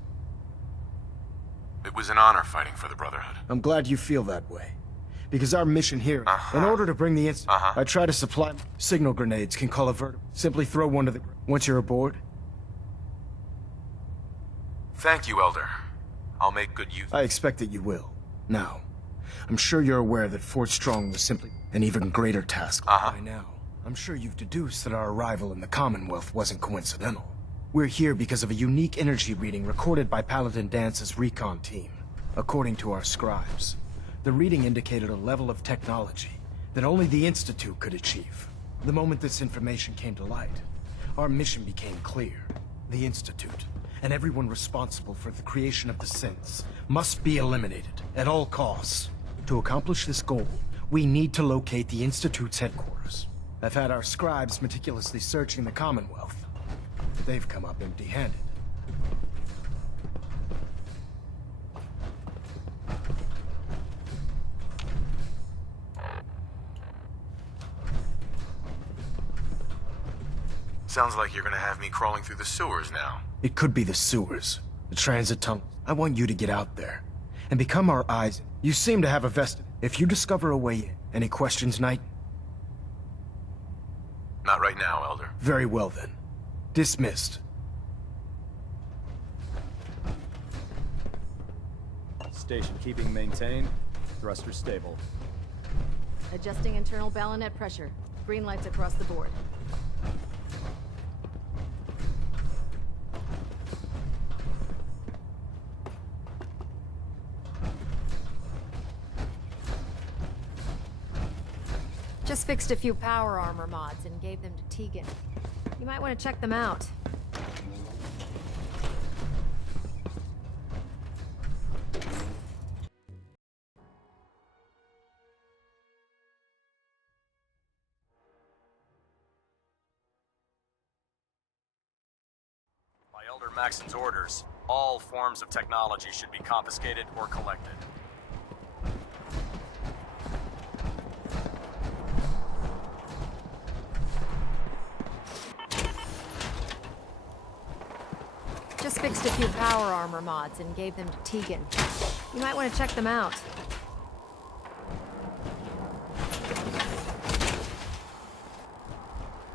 It was an honor fighting for the Brotherhood. I'm glad you feel that way. Because our mission here, in order to bring the Institute, I try to supply signal grenades can call a vertical. Simply throw one to the ground. Once you're aboard. Thank you, Elder. I'll make good use. I expect that you will. Now, I'm sure you're aware that Fort Strong was simply an even greater task by now. I'm sure you've deduced that our arrival in the Commonwealth wasn't coincidental. We're here because of a unique energy reading recorded by Paladin Dance's recon team. According to our scribes, the reading indicated a level of technology that only the Institute could achieve. The moment this information came to light, our mission became clear. The Institute, and everyone responsible for the creation of the synths, must be eliminated at all costs. To accomplish this goal, We need to locate the Institute's headquarters. I've had our scribes meticulously searching the Commonwealth. They've come up empty-handed. Sounds like you're gonna have me crawling through the sewers now. It could be the sewers, the transit tunnel. I want you to get out there and become our eyes. You seem to have a vested. If you discover a way in, any questions, Knight? Not right now, Elder. Very well then. Dismissed. Station keeping maintained. Thruster stable. Adjusting internal ballonet pressure. Green lights across the board. Just fixed a few power armor mods and gave them to Tegan. You might want to check them out. By Elder Maxon's orders, all forms of technology should be confiscated or collected. Just fixed a few power armor mods and gave them to Tegan. You might want to check them out.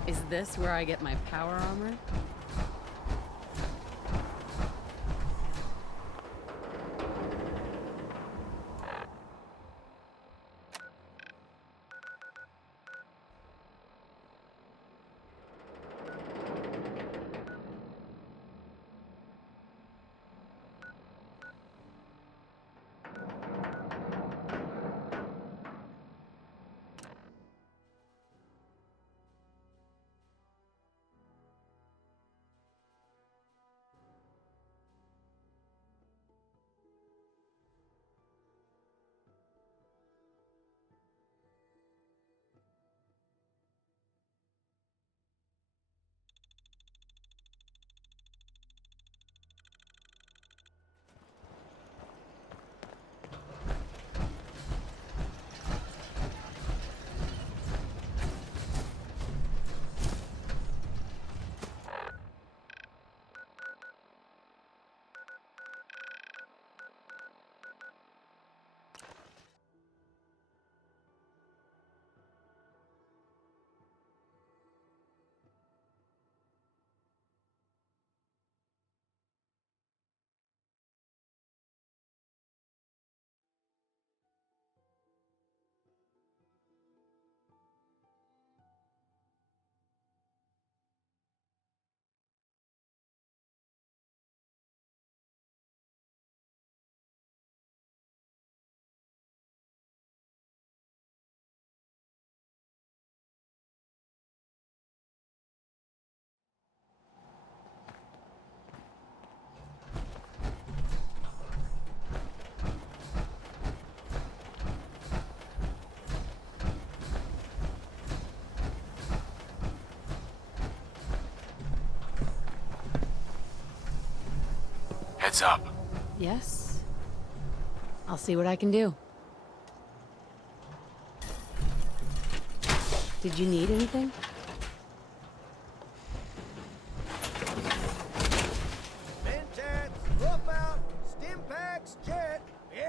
Is this where I get my power armor? Heads up. Yes. I'll see what I can do. Did you need anything?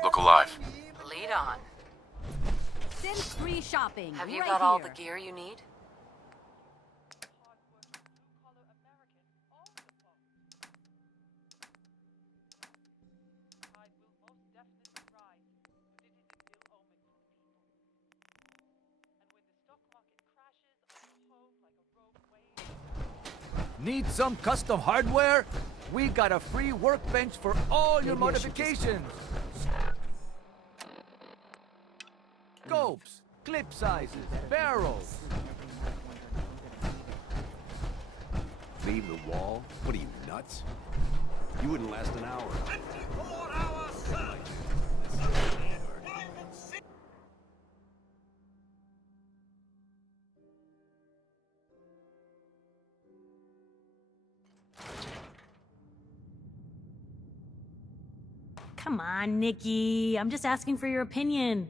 Look alive. Lead on. Send free shopping. Have you right got all here. the gear you need? Need some custom hardware? We got a free workbench for all your modifications. Scopes, clip sizes, barrels. Leave the wall? What are you, nuts? You wouldn't last an hour. Come on, Nikki. I'm just asking for your opinion.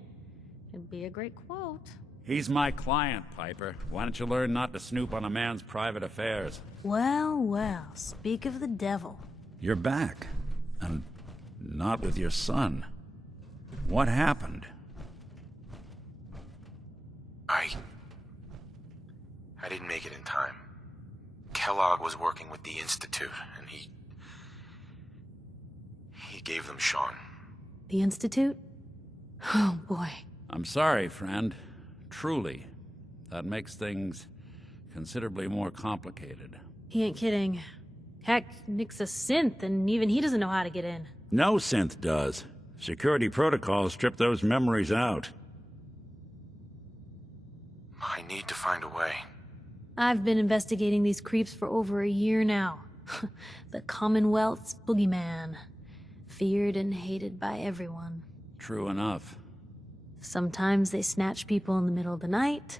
It'd be a great quote. He's my client, Piper. Why don't you learn not to snoop on a man's private affairs? Well, well, speak of the devil. You're back. And not with your son. What happened? I didn't make it in time. Kellogg was working with the Institute, and he gave them Sean. The Institute? Oh, boy. I'm sorry, friend. Truly. That makes things considerably more complicated. He ain't kidding. Heck, Nick's a synth, and even he doesn't know how to get in. No synth does. Security protocols strip those memories out. I need to find a way. I've been investigating these creeps for over a year now. The Commonwealth's boogeyman. Feared and hated by everyone. True enough. Sometimes they snatch people in the middle of the night,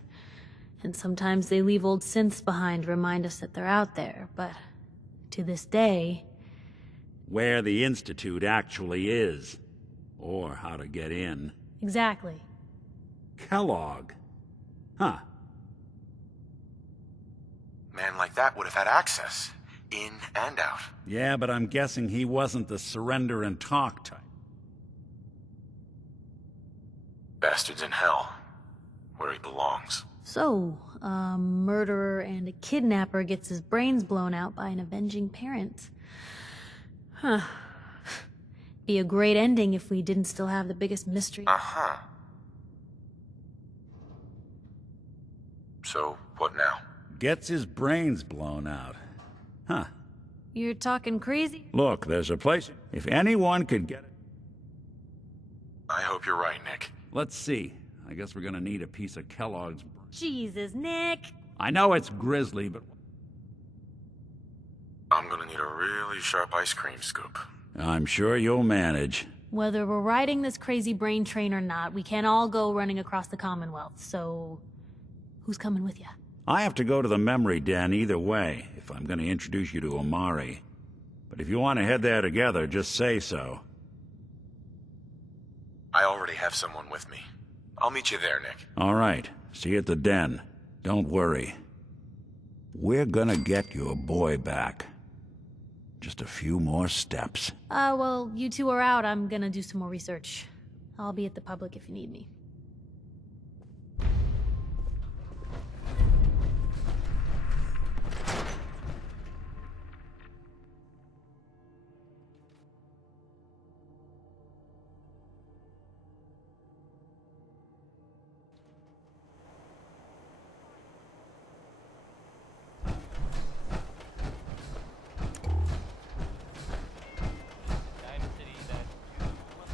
and sometimes they leave old synths behind to remind us that they're out there, but to this day... Where the Institute actually is. Or how to get in. Exactly. Kellogg. Huh. Man like that would have had access. In and out. Yeah, but I'm guessing he wasn't the surrender and talk type. Bastard's in hell. Where he belongs. So, a murderer and a kidnapper gets his brains blown out by an avenging parent. Huh. Be a great ending if we didn't still have the biggest mystery. Uh-huh. So, what now? Gets his brains blown out. Huh. You're talking crazy? Look, there's a place. If anyone could get it. I hope you're right, Nick. Let's see. I guess we're gonna need a piece of Kellogg's. Jesus, Nick! I know it's grisly, but... I'm gonna need a really sharp ice cream scoop. I'm sure you'll manage. Whether we're riding this crazy brain train or not, we can't all go running across the Commonwealth, so... Who's coming with you? I have to go to the memory den either way, if I'm gonna introduce you to Omari. But if you want to head there together, just say so. I already have someone with me. I'll meet you there, Nick. All right. See you at the den. Don't worry. We're gonna get your boy back. Just a few more steps. Well, you two are out. I'm gonna do some more research. I'll be at the public if you need me.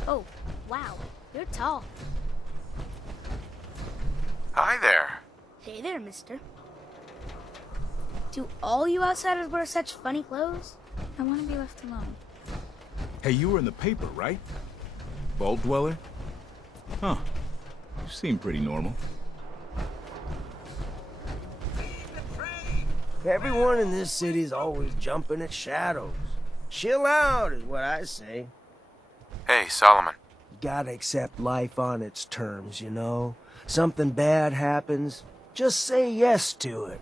Oh, wow. You're tall. Hi there. Hey there, mister. Do all you outsiders wear such funny clothes? I want to be left alone. Hey, you were in the paper, right? Vault Dweller? Huh. You seem pretty normal. Everyone in this city's always jumping at shadows. Chill out is what I say. Hey, Solomon. You gotta accept life on its terms, you know? Something bad happens, just say yes to it.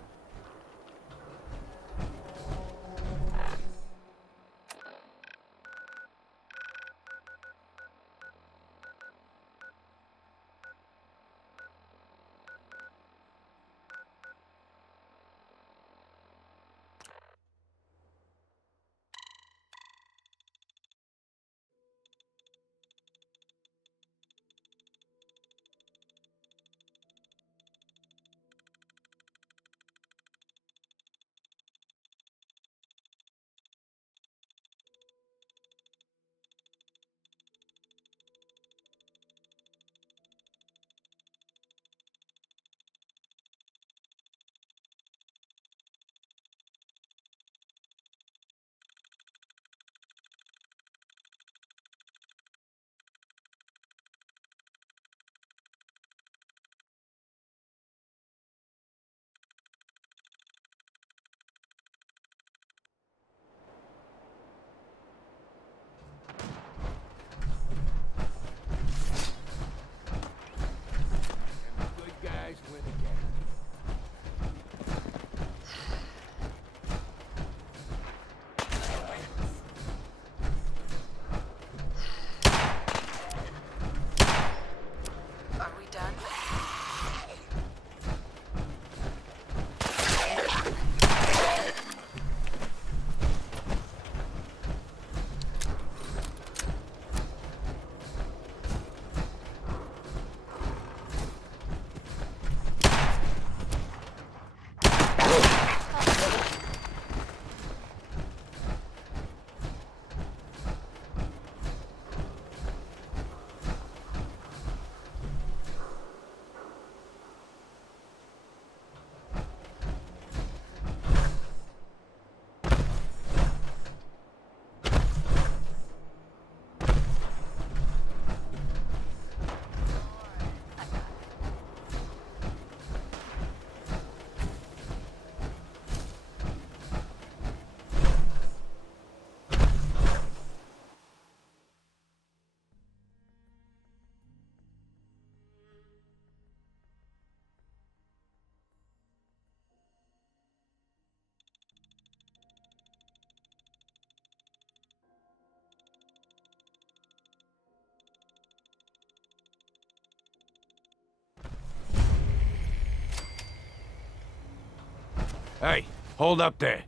Hey, hold up there.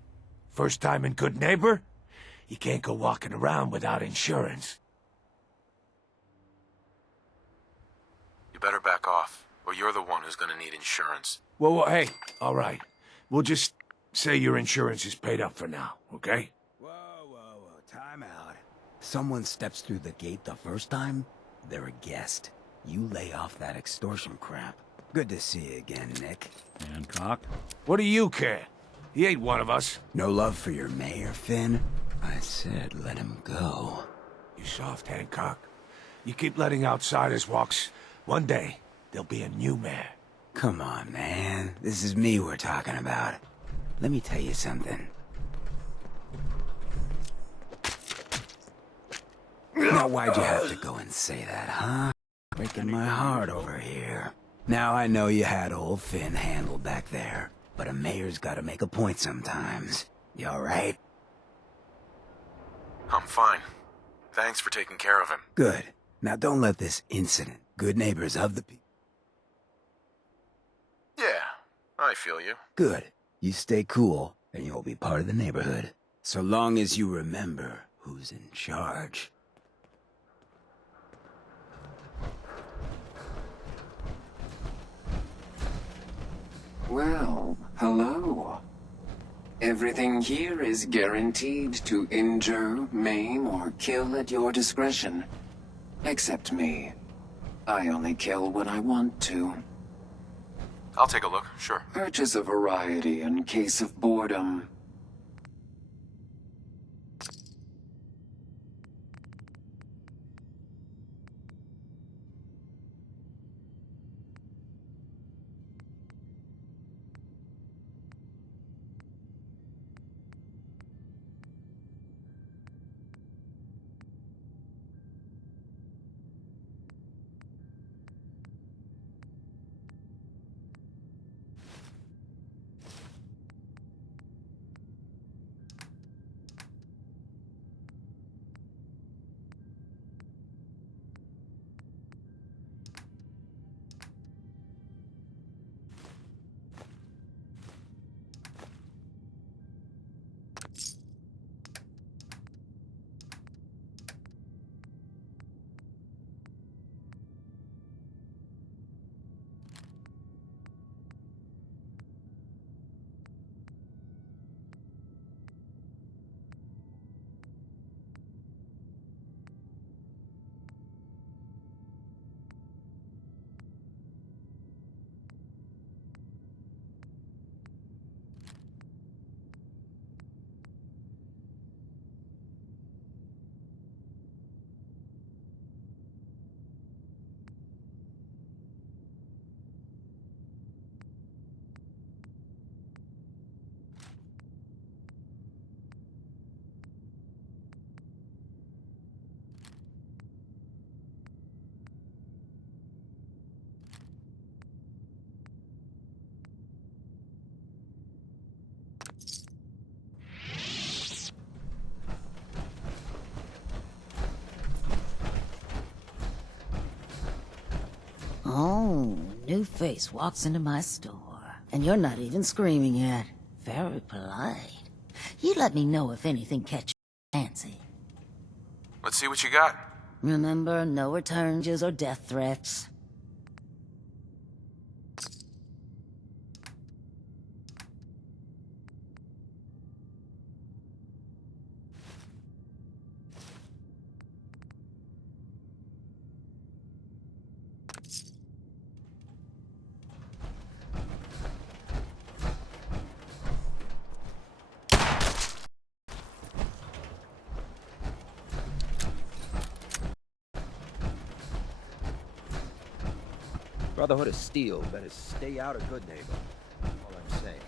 First time in Good Neighbor? You can't go walking around without insurance. You better back off, or you're the one who's gonna need insurance. Well, hey, all right. We'll just say your insurance is paid up for now, okay? Whoa, time out. Someone steps through the gate the first time, they're a guest. You lay off that extortion crap. Good to see you again, Nick. Hancock? What do you care? He ain't one of us. No love for your mayor, Finn? I said let him go. You soft, Hancock. You keep letting outsiders walks. One day, there'll be a new mayor. Come on, man. This is me we're talking about. Let me tell you something. Now, why'd you have to go and say that, huh? Breaking my heart over here. Now I know you had old Finn handled back there, but a mayor's gotta make a point sometimes. You alright? I'm fine. Thanks for taking care of him. Good. Now don't let this incident, good neighbors of the people. Yeah, I feel you. Good. You stay cool, and you'll be part of the neighborhood. So long as you remember who's in charge. Well, hello. Everything here is guaranteed to injure, maim, or kill at your discretion. Except me. I only kill when I want to. I'll take a look, sure. Purchase a variety in case of boredom. Oh, new face walks into my store, and you're not even screaming yet. Very polite. You let me know if anything catches your fancy. Let's see what you got. Remember, no returns or death threats. Brotherhood of Steel better stay out of Good Neighbor. All I'm saying.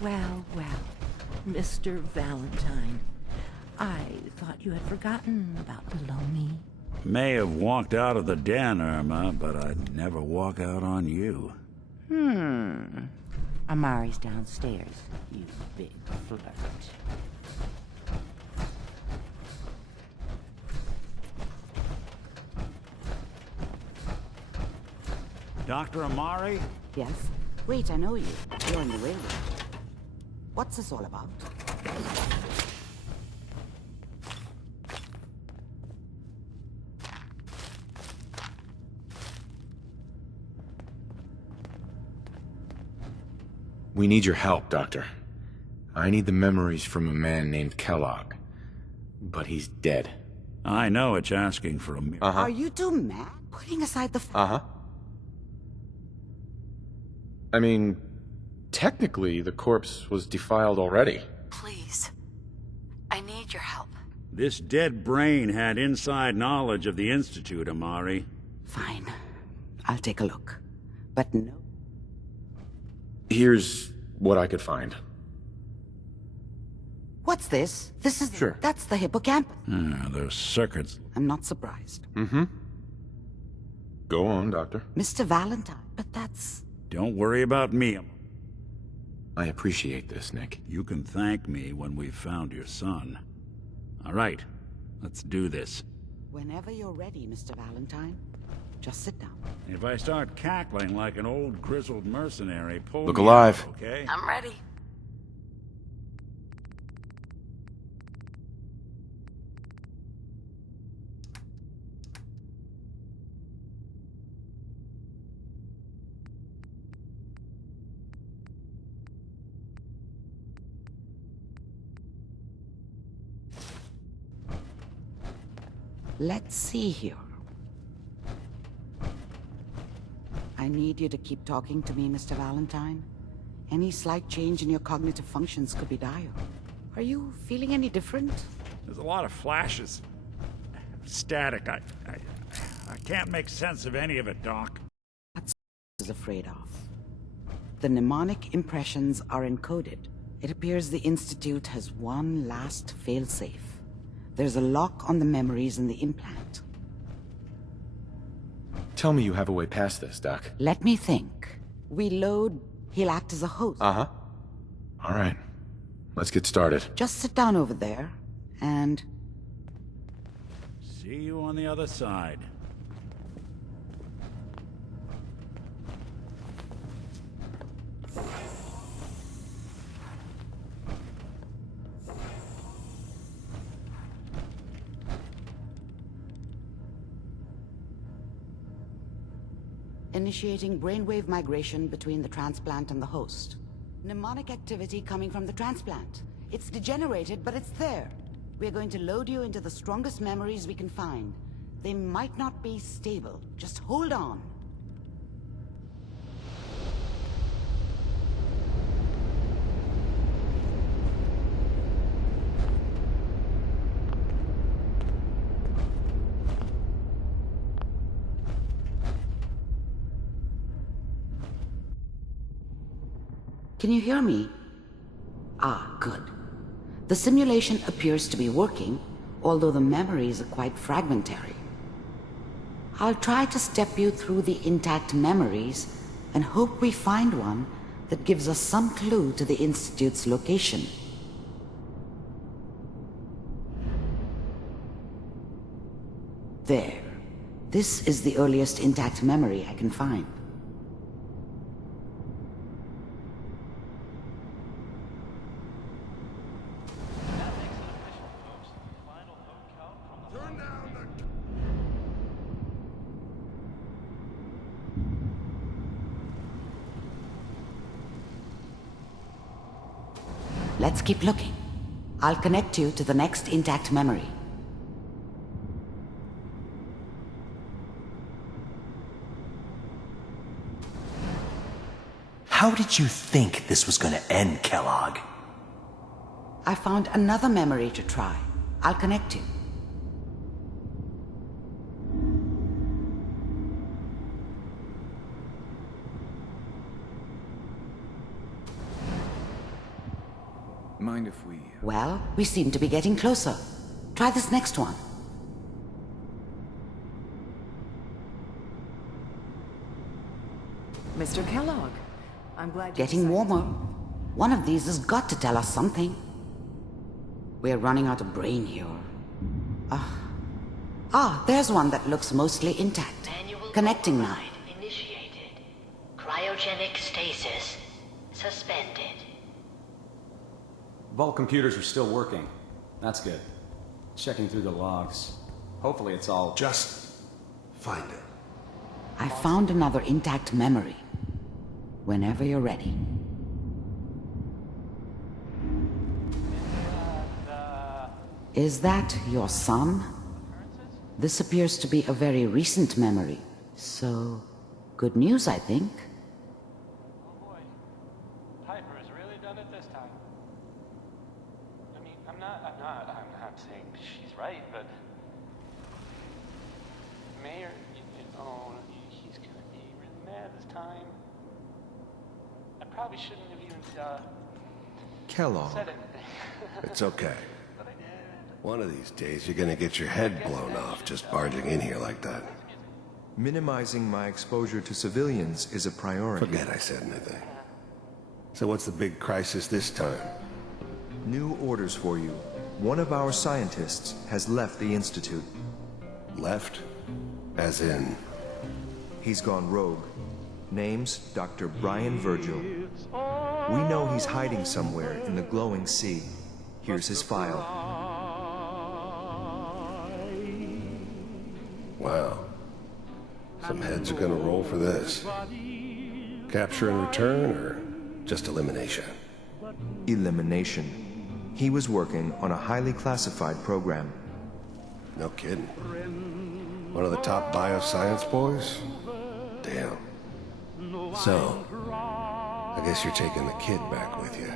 Well, well, Mr. Valentine, I thought you had forgotten about Maloney. May have walked out of the den, Irma, but I'd never walk out on you. Amari's downstairs, you big flirt. Dr. Amari? Yes? Wait, I know you. You're in the railroad. What's this all about? We need your help, Doctor. I need the memories from a man named Kellogg. But he's dead. I know it's asking for a miracle. Are you two mad? Putting aside the... I mean, technically, the corpse was defiled already. Please. I need your help. This dead brain had inside knowledge of the Institute, Amari. Fine. I'll take a look. But no. Here's what I could find. What's this? This is... Sure. That's the hippocampus. Those circuits. I'm not surprised. Go on, Doctor. Mr. Valentine, but that's... Don't worry about me. I appreciate this, Nick. You can thank me when we've found your son. All right, let's do this. Whenever you're ready, Mr. Valentine. Just sit down. If I start cackling like an old grizzled mercenary, pull Look me alive. up, okay? I'm ready. Let's see here. I need you to keep talking to me, Mr. Valentine. Any slight change in your cognitive functions could be dire. Are you feeling any different? There's a lot of flashes. Static. I can't make sense of any of it, Doc. That's what I was afraid of. The mnemonic impressions are encoded. It appears the Institute has one last failsafe. There's a lock on the memories in the implant. Tell me you have a way past this, Doc. Let me think. We load, he'll act as a host. All right. Let's get started. Just sit down over there, and... See you on the other side. Initiating brainwave migration between the transplant and the host. Mnemonic activity coming from the transplant. It's degenerated, but it's there. We're going to load you into the strongest memories we can find. They might not be stable. Just hold on. Can you hear me? Ah, good. The simulation appears to be working, although the memories are quite fragmentary. I'll try to step you through the intact memories and hope we find one that gives us some clue to the Institute's location. There. This is the earliest intact memory I can find. Let's keep looking. I'll connect you to the next intact memory. How did you think this was gonna end, Kellogg? I found another memory to try. I'll connect you. Mind if we... Well, we seem to be getting closer. Try this next one. Mr. Kellogg, I'm glad you Getting warmer. One of these has got to tell us something. We're running out of brain here. There's one that looks mostly intact. Connecting now. Initiated. Cryogenic stasis suspended. Vault computers are still working. That's good. Checking through the logs. Hopefully it's all... Just find it. I found another intact memory. Whenever you're ready. Is that your son? This appears to be a very recent memory. So, good news, I think. Piper has really done it this time. I mean, I'm not saying she's right, but Mayor, he's gonna be really mad this time. I probably shouldn't have even Kellogg. said anything. It's okay. One of these days, you're gonna get your head blown off just barging in here like that. Minimizing my exposure to civilians is a priority. Forget I said anything. So what's the big crisis this time? New orders for you. One of our scientists has left the Institute. Left? As in? He's gone rogue. Name's Dr. Brian Virgil. We know he's hiding somewhere in the glowing sea. Here's his file. Wow. Some heads are gonna roll for this. Capture and return, or just elimination? Elimination. He was working on a highly classified program. No kidding. One of the top bioscience boys? Damn. So, I guess you're taking the kid back with you.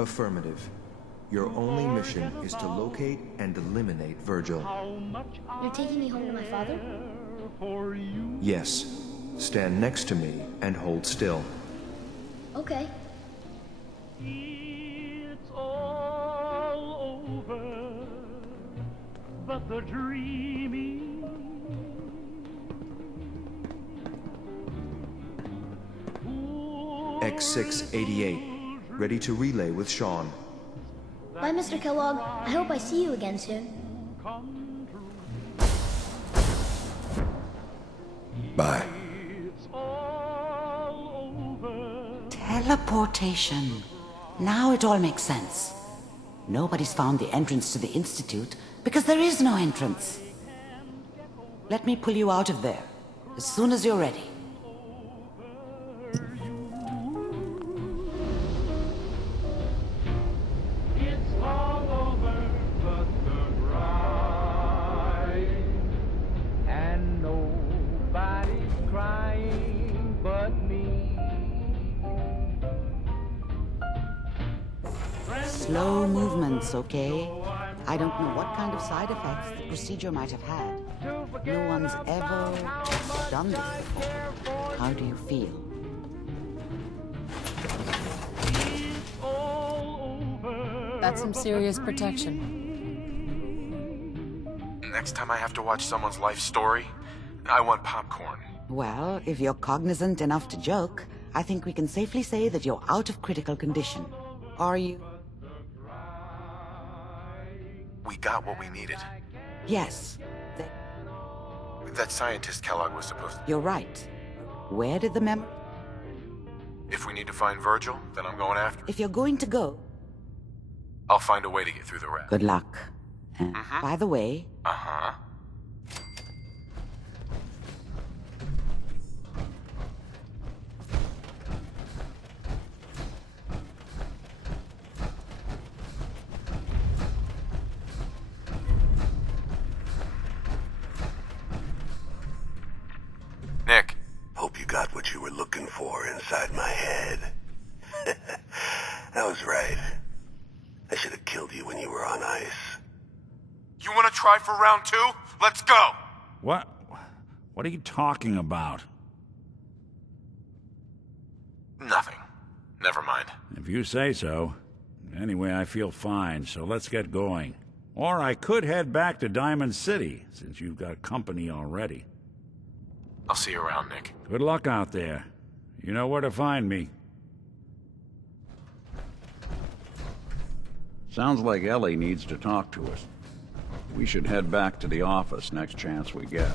Affirmative. Your only mission is to locate and eliminate Virgil. You're taking me home to my father? Yes. Stand next to me and hold still. Okay. It's all over, but the dreaming. X688. Ready to relay with Sean. Bye, Mr. Kellogg. I hope I see you again soon. Bye. Teleportation. Now it all makes sense. Nobody's found the entrance to the Institute because there is no entrance. Let me pull you out of there as soon as you're ready. Slow movements, okay? I don't know what kind of side effects the procedure might have had. No one's ever done this before. How do you feel? That's some serious protection. Next time I have to watch someone's life story, I want popcorn. Well, if you're cognizant enough to joke, I think we can safely say that you're out of critical condition. Are you? We got what we needed. Yes. That scientist Kellogg was supposed to... You're right. Where did the memory... If we need to find Virgil, then I'm going after him. If you're going to go... I'll find a way to get through the rest. Good luck. And by the way... Uh-huh. Nick. Hope you got what you were looking for inside my head. I was right. I should have killed you when you were on ice. You want to try for round 2? Let's go! What are you talking about? Nothing. Never mind. If you say so. Anyway, I feel fine, so let's get going. Or I could head back to Diamond City, since you've got company already. I'll see you around, Nick. Good luck out there. You know where to find me. Sounds like Ellie needs to talk to us. We should head back to the office next chance we get.